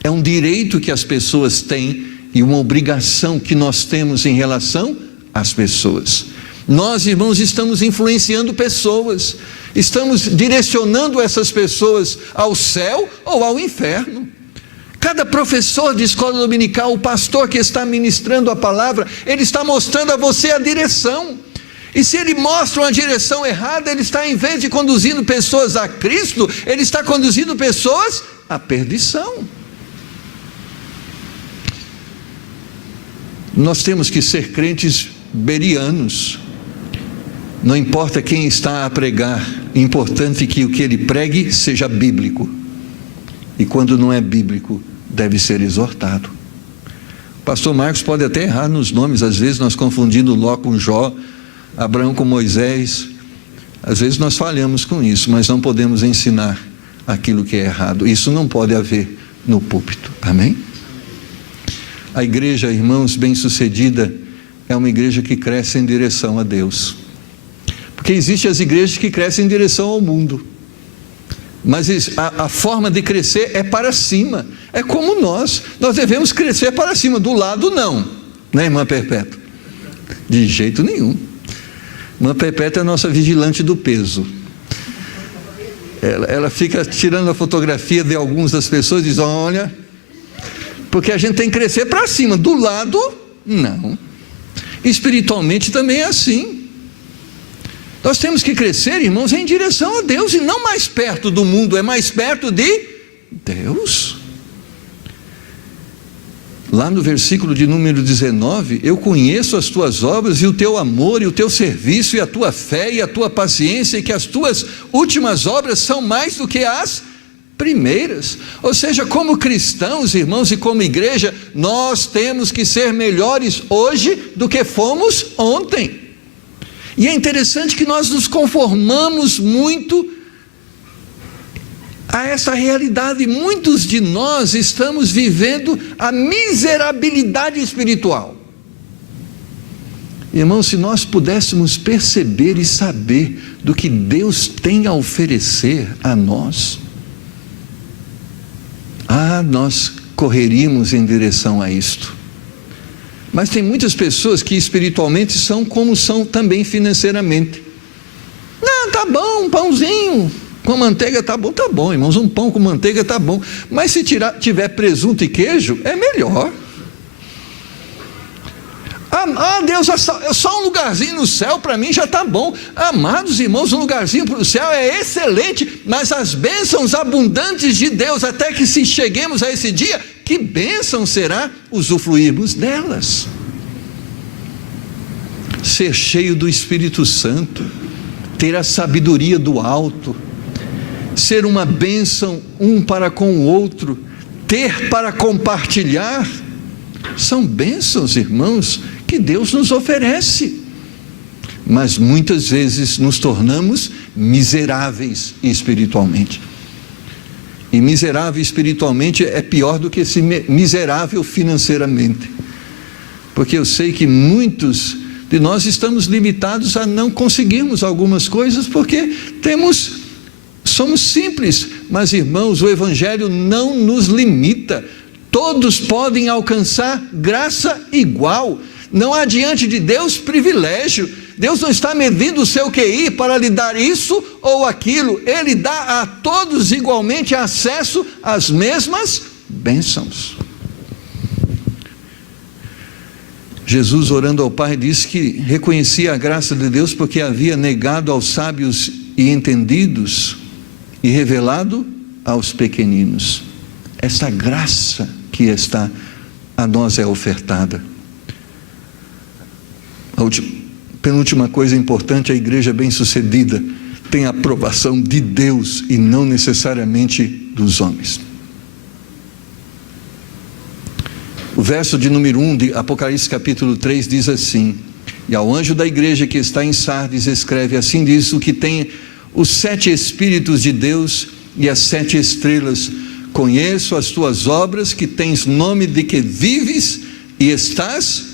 É um direito que as pessoas têm e uma obrigação que nós temos em relação às pessoas. Nós, irmãos, estamos influenciando pessoas, estamos direcionando essas pessoas ao céu ou ao inferno. Cada professor de escola dominical, o pastor que está ministrando a palavra, ele está mostrando a você a direção. E se ele mostra uma direção errada, ele está, em vez de conduzindo pessoas a Cristo, ele está conduzindo pessoas à perdição. Nós temos que ser crentes berianos. Não importa quem está a pregar, é importante que o que ele pregue seja bíblico. E quando não é bíblico, deve ser exortado. O pastor Marcos pode até errar nos nomes, às vezes nós confundindo Ló com Jó, Abraão com Moisés. Às vezes nós falhamos com isso, mas não podemos ensinar aquilo que é errado. Isso não pode haver no púlpito. Amém? A igreja, irmãos, bem-sucedida é uma igreja que cresce em direção a Deus. Porque existem as igrejas que crescem em direção ao mundo, mas a forma de crescer é para cima. É como nós devemos crescer para cima, do lado não, né, irmã Perpétua? De jeito nenhum. Irmã Perpétua é a nossa vigilante do peso. Ela fica tirando a fotografia de algumas das pessoas e diz: olha, porque a gente tem que crescer para cima, do lado não. Espiritualmente também é assim. Nós temos que crescer, irmãos, em direção a Deus, e não mais perto do mundo, é mais perto de Deus. Lá no versículo de número 19, eu conheço as tuas obras e o teu amor e o teu serviço e a tua fé e a tua paciência, e que as tuas últimas obras são mais do que as primeiras. Ou seja, como cristãos, irmãos, e como igreja, nós temos que ser melhores hoje do que fomos ontem. E é interessante que nós nos conformamos muito a essa realidade. Muitos de nós estamos vivendo a miserabilidade espiritual. Irmãos, se nós pudéssemos perceber e saber do que Deus tem a oferecer a nós, nós correríamos em direção a isto. Mas tem muitas pessoas que espiritualmente são como são também financeiramente. Não, tá bom, um pãozinho com manteiga tá bom, irmãos, um pão com manteiga tá bom, mas se tiver presunto e queijo, é melhor. Deus, só um lugarzinho no céu para mim já está bom. Amados irmãos, um lugarzinho para o céu é excelente, mas as bênçãos abundantes de Deus, até que se cheguemos a esse dia, que bênção será usufruirmos delas. Ser cheio do Espírito Santo, ter a sabedoria do alto, ser uma bênção um para com o outro, ter para compartilhar, são bênçãos, irmãos, que Deus nos oferece. Mas muitas vezes nos tornamos miseráveis espiritualmente. E miserável espiritualmente é pior do que miserável financeiramente. Porque eu sei que muitos de nós estamos limitados a não conseguirmos algumas coisas porque temos somos simples, mas irmãos, o Evangelho não nos limita. Todos podem alcançar graça igual. Não há diante de Deus privilégio. Deus não está medindo o seu QI para lhe dar isso ou aquilo. Ele dá a todos igualmente acesso às mesmas bênçãos. Jesus, orando ao Pai, disse que reconhecia a graça de Deus porque havia negado aos sábios e entendidos e revelado aos pequeninos. Essa graça que está a nós é ofertada. A penúltima coisa importante: a igreja bem-sucedida tem a aprovação de Deus e não necessariamente dos homens. O verso de número 1 de Apocalipse capítulo 3 diz assim: e ao anjo da igreja que está em Sardes escreve: assim diz o que tem os 7 Espíritos de Deus e as 7 estrelas: conheço as tuas obras, que tens nome de que vives e estás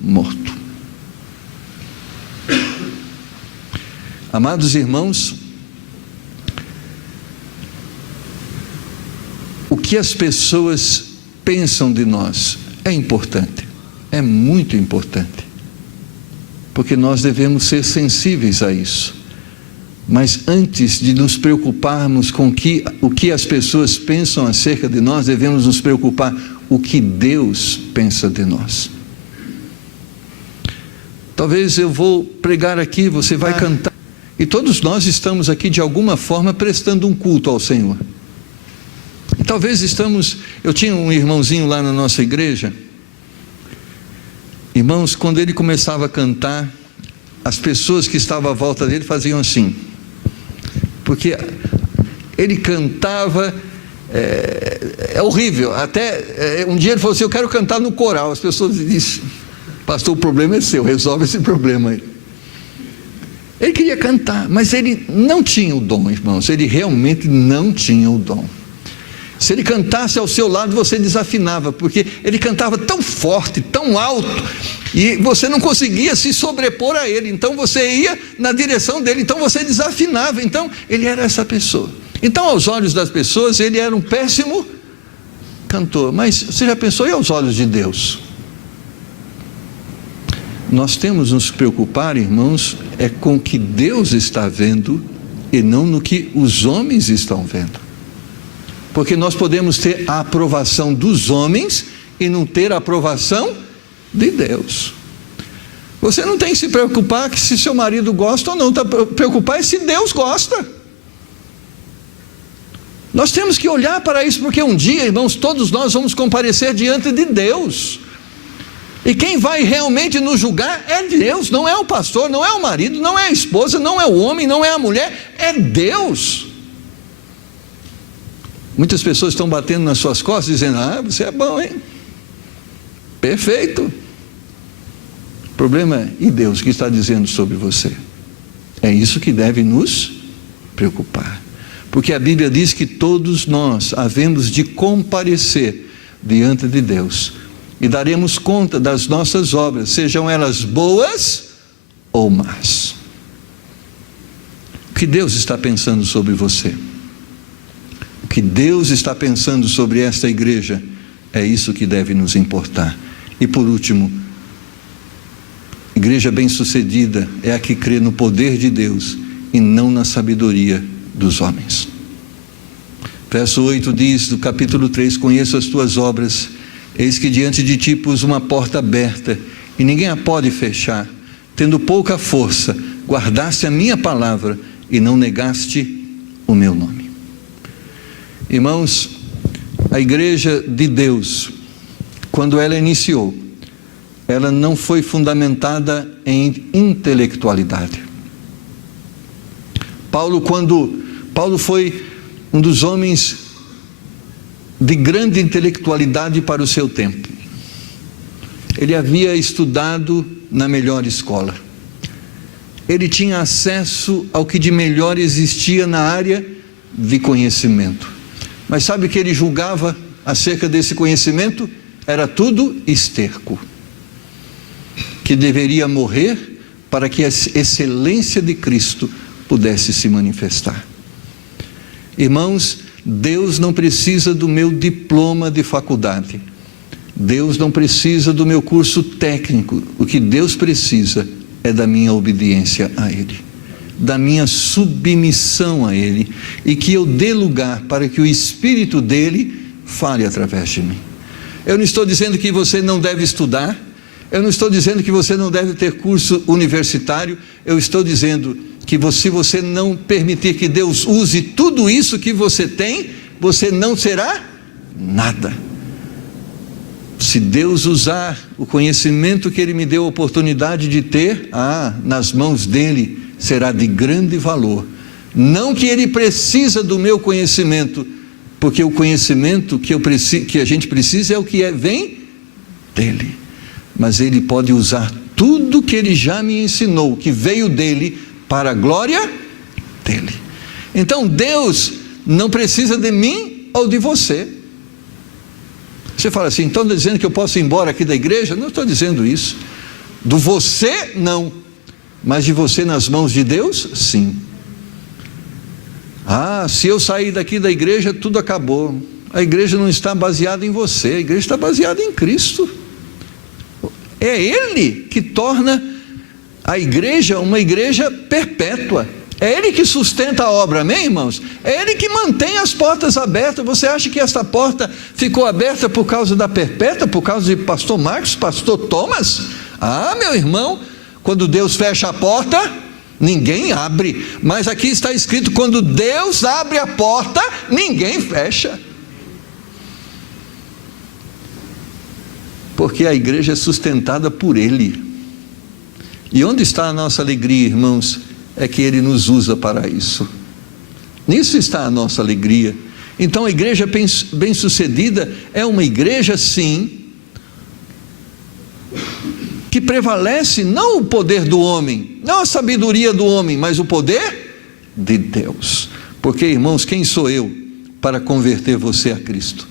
morto. Amados irmãos, o que as pessoas pensam de nós é importante, é muito importante, porque nós devemos ser sensíveis a isso. Mas antes de nos preocuparmos com o que as pessoas pensam acerca de nós, devemos nos preocupar o que Deus pensa de nós. Talvez eu vou pregar aqui, você vai cantar, e todos nós estamos aqui de alguma forma prestando um culto ao Senhor. E talvez eu tinha um irmãozinho lá na nossa igreja. Irmãos, quando ele começava a cantar, as pessoas que estavam à volta dele faziam assim, porque ele cantava, é horrível. Até um dia ele falou assim: eu quero cantar no coral. As pessoas disseram: pastor, o problema é seu, resolve esse problema aí. Ele queria cantar, mas ele não tinha o dom, irmãos. Ele realmente não tinha o dom. Se ele cantasse ao seu lado, você desafinava, porque ele cantava tão forte, tão alto, e você não conseguia se sobrepor a ele. Então você ia na direção dele, então você desafinava. Então ele era essa pessoa. Então, aos olhos das pessoas, ele era um péssimo cantor. Mas você já pensou, e aos olhos de Deus? Nós temos nos preocupar, irmãos, é com o que Deus está vendo e não no que os homens estão vendo. Porque nós podemos ter a aprovação dos homens e não ter a aprovação de Deus. Você não tem que se preocupar se seu marido gosta ou não, está preocupar é se Deus gosta. Nós temos que olhar para isso, porque um dia, irmãos, todos nós vamos comparecer diante de Deus. E quem vai realmente nos julgar é Deus, não é o pastor, não é o marido, não é a esposa, não é o homem, não é a mulher, é Deus. Muitas pessoas estão batendo nas suas costas dizendo: ah, você é bom, hein? Perfeito. O problema é, e Deus, o que está dizendo sobre você? É isso que deve nos preocupar. Porque a Bíblia diz que todos nós havemos de comparecer diante de Deus e daremos conta das nossas obras, sejam elas boas ou más. O que Deus está pensando sobre você? O que Deus está pensando sobre esta igreja? É isso que deve nos importar. E por último, igreja bem-sucedida é a que crê no poder de Deus e não na sabedoria dos homens. Verso 8 diz, do capítulo 3: conheço as tuas obras, eis que diante de ti pus uma porta aberta, e ninguém a pode fechar. Tendo pouca força, guardaste a minha palavra, e não negaste o meu nome. Irmãos, a igreja de Deus, quando ela iniciou, ela não foi fundamentada em intelectualidade. Paulo foi um dos homens de grande intelectualidade para o seu tempo. Ele havia estudado na melhor escola. Ele tinha acesso ao que de melhor existia na área de conhecimento. Mas sabe o que ele julgava acerca desse conhecimento? Era tudo esterco, que deveria morrer para que a excelência de Cristo pudesse se manifestar. Irmãos, Deus não precisa do meu diploma de faculdade. Deus não precisa do meu curso técnico. O que Deus precisa é da minha obediência a Ele, da minha submissão a Ele, e que eu dê lugar para que o Espírito dEle fale através de mim. Eu não estou dizendo que você não deve estudar, eu não estou dizendo que você não deve ter curso universitário, eu estou dizendo que se você não permitir que Deus use tudo isso que você tem, você não será nada. Se Deus usar o conhecimento que Ele me deu a oportunidade de ter, nas mãos dEle será de grande valor. Não que Ele precisa do meu conhecimento, porque o conhecimento que a gente precisa é o que vem dEle. Mas Ele pode usar tudo que Ele já me ensinou, que veio dEle, para a glória dEle. Então Deus não precisa de mim ou de você. Você fala assim, então dizendo que eu posso ir embora aqui da igreja? Não estou dizendo isso. Do você, não. Mas de você nas mãos de Deus, sim. Se eu sair daqui da igreja, tudo acabou. A igreja não está baseada em você, a igreja está baseada em Cristo. É Ele que torna a igreja uma igreja perpétua. É Ele que sustenta a obra, amém, irmãos? É Ele que mantém as portas abertas. Você acha que esta porta ficou aberta por causa da Perpétua, por causa de pastor Marcos, pastor Thomas? Meu irmão, quando Deus fecha a porta, ninguém abre. Mas aqui está escrito, quando Deus abre a porta, ninguém fecha. Porque a igreja é sustentada por Ele. E onde está a nossa alegria, irmãos? É que Ele nos usa para isso. Nisso está a nossa alegria. Então a igreja bem-sucedida é uma igreja, sim, que prevalece não o poder do homem, não a sabedoria do homem, mas o poder de Deus. Porque, irmãos, quem sou eu para converter você a Cristo?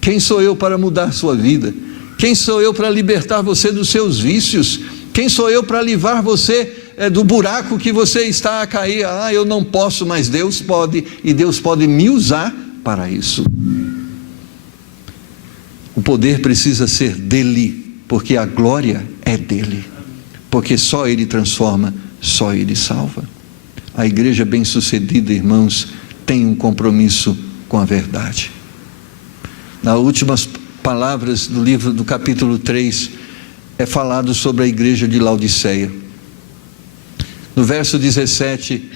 Quem sou eu para mudar sua vida? Quem sou eu para libertar você dos seus vícios? Quem sou eu para livrar você do buraco que você está a cair? Eu não posso, mas Deus pode, e Deus pode me usar para isso. O poder precisa ser dEle, porque a glória é dEle, porque só Ele transforma, só Ele salva. A igreja bem-sucedida, irmãos, tem um compromisso com a verdade. Nas últimas palavras do livro do capítulo 3, é falado sobre a igreja de Laodiceia. No verso 17,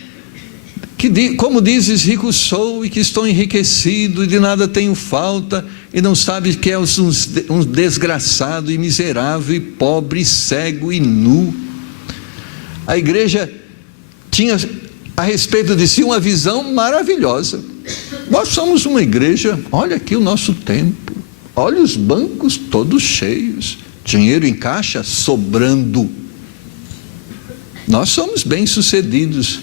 como dizes, rico sou e que estou enriquecido e de nada tenho falta, e não sabes que és um desgraçado e miserável e pobre, cego e nu. A igreja tinha a respeito de si uma visão maravilhosa. Nós somos uma igreja, olha aqui o nosso templo, olha os bancos todos cheios, dinheiro em caixa sobrando. Nós somos bem-sucedidos.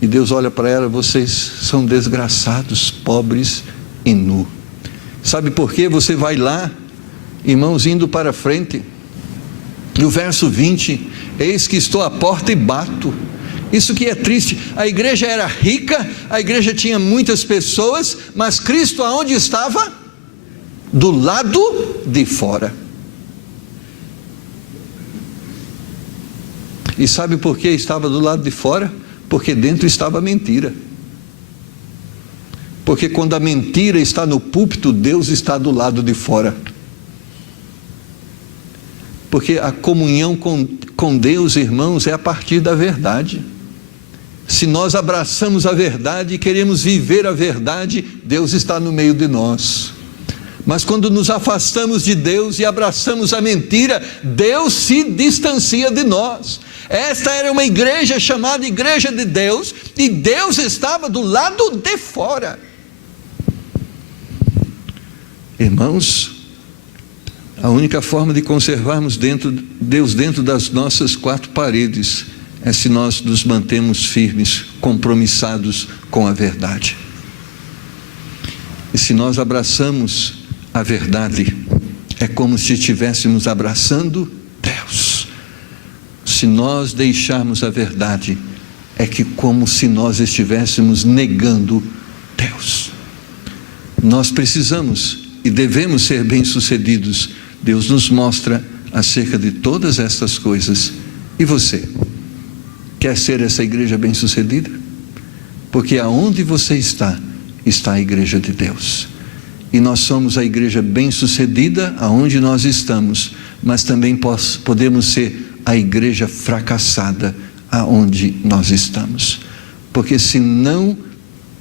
E Deus olha para ela, vocês são desgraçados, pobres e nu. Sabe por quê? Você vai lá, irmãos, indo para frente. No verso 20, eis que estou à porta e bato. Isso que é triste. A igreja era rica, a igreja tinha muitas pessoas, mas Cristo aonde estava? Do lado de fora. E sabe por que estava do lado de fora? Porque dentro estava a mentira. Porque quando a mentira está no púlpito, Deus está do lado de fora. Porque a comunhão com Deus, irmãos, é a partir da verdade. Se nós abraçamos a verdade e queremos viver a verdade, Deus está no meio de nós. Mas quando nos afastamos de Deus e abraçamos a mentira, Deus se distancia de nós. Esta era uma igreja chamada Igreja de Deus, e Deus estava do lado de fora. Irmãos, a única forma de conservarmos Deus dentro das nossas quatro paredes é se nós nos mantemos firmes, compromissados com a verdade. E se nós abraçamos a verdade, é como se estivéssemos abraçando Deus. Se nós deixarmos a verdade, é que como se nós estivéssemos negando Deus. Nós precisamos e devemos ser bem-sucedidos. Deus nos mostra acerca de todas estas coisas. E você? Quer ser essa igreja bem-sucedida? Porque aonde você está, está a igreja de Deus. E nós somos a igreja bem-sucedida aonde nós estamos, mas também podemos ser a igreja fracassada aonde nós estamos. Porque se não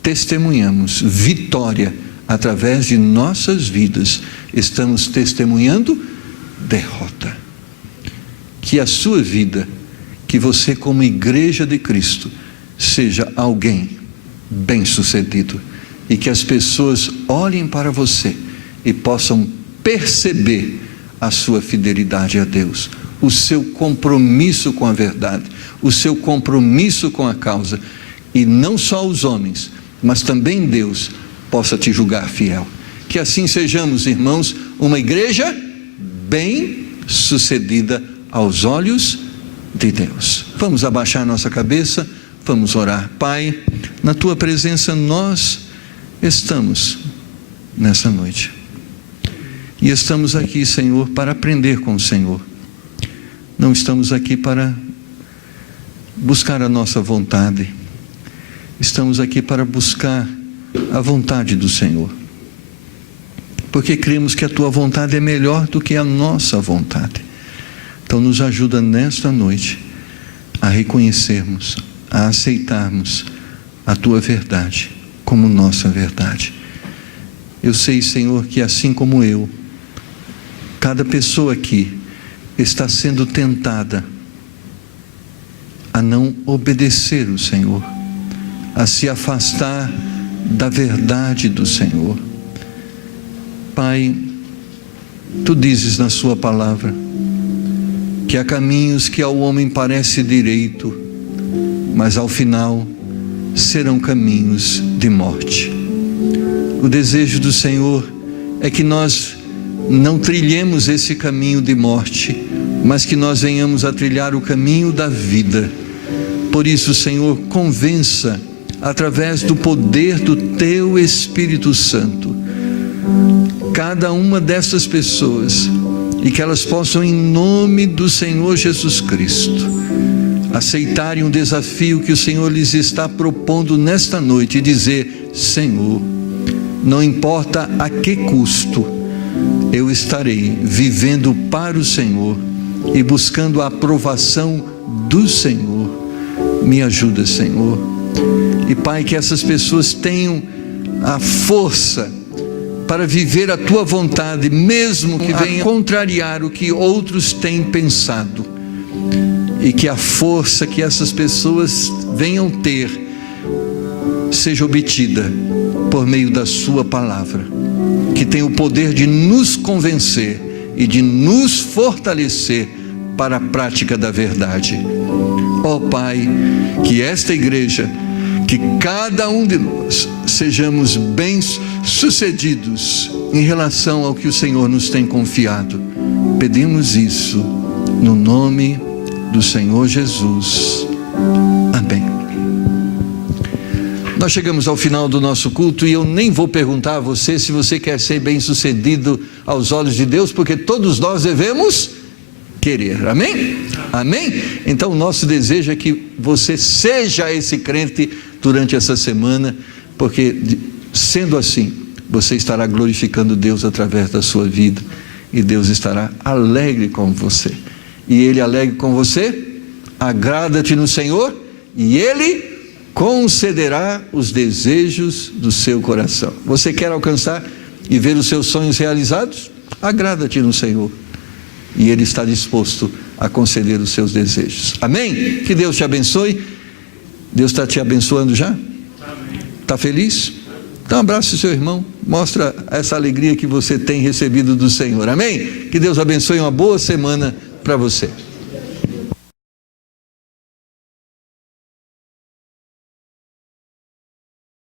testemunhamos vitória através de nossas vidas, estamos testemunhando derrota. Que a sua vida, que você como igreja de Cristo, seja alguém bem-sucedido, e que as pessoas olhem para você e possam perceber a sua fidelidade a Deus, o seu compromisso com a verdade, o seu compromisso com a causa, e não só os homens, mas também Deus possa te julgar fiel. Que assim sejamos, irmãos, uma igreja bem-sucedida aos olhos de Deus. Vamos abaixar nossa cabeça, vamos orar. Pai, na tua presença nós estamos nessa noite, e estamos aqui, Senhor, para aprender com o Senhor. Não estamos aqui para buscar a nossa vontade, estamos aqui para buscar a vontade do Senhor, porque cremos que a tua vontade é melhor do que a nossa vontade. Então nos ajuda nesta noite a reconhecermos, a aceitarmos a tua verdade como nossa verdade. Eu sei, Senhor, que assim como eu, cada pessoa aqui está sendo tentada a não obedecer o Senhor, a se afastar da verdade do Senhor. Pai, tu dizes na sua palavra que há caminhos que ao homem parece direito, mas ao final serão caminhos de morte. O desejo do Senhor é que nós não trilhemos esse caminho de morte, mas que nós venhamos a trilhar o caminho da vida. Por isso, Senhor, convença através do poder do teu Espírito Santo cada uma dessas pessoas, e que elas possam, em nome do Senhor Jesus Cristo, aceitarem um desafio que o Senhor lhes está propondo nesta noite, e dizer: Senhor, não importa a que custo, eu estarei vivendo para o Senhor e buscando a aprovação do Senhor. Me ajuda, Senhor. E Pai, que essas pessoas tenham a força para viver a tua vontade, mesmo que venha contrariar o que outros têm pensado. E que a força que essas pessoas venham ter seja obtida por meio da sua palavra, que tem o poder de nos convencer e de nos fortalecer para a prática da verdade. Ó Pai, que esta igreja, que cada um de nós sejamos bem-sucedidos em relação ao que o Senhor nos tem confiado. Pedimos isso no nome do Senhor Jesus. Amém. Nós chegamos ao final do nosso culto, e eu nem vou perguntar a você se você quer ser bem-sucedido aos olhos de Deus, porque todos nós devemos querer. Amém? Amém? Então o nosso desejo é que você seja esse crente durante essa semana, porque sendo assim, você estará glorificando Deus através da sua vida, e Deus estará alegre com você. E Ele alegre com você, agrada-te no Senhor, e Ele concederá os desejos do seu coração. Você quer alcançar e ver os seus sonhos realizados? Agrada-te no Senhor, e Ele está disposto a conceder os seus desejos. Amém? Que Deus te abençoe. Deus está te abençoando já? Está feliz? Então abraça o seu irmão, mostra essa alegria que você tem recebido do Senhor. Amém? Que Deus abençoe, uma boa semana para você.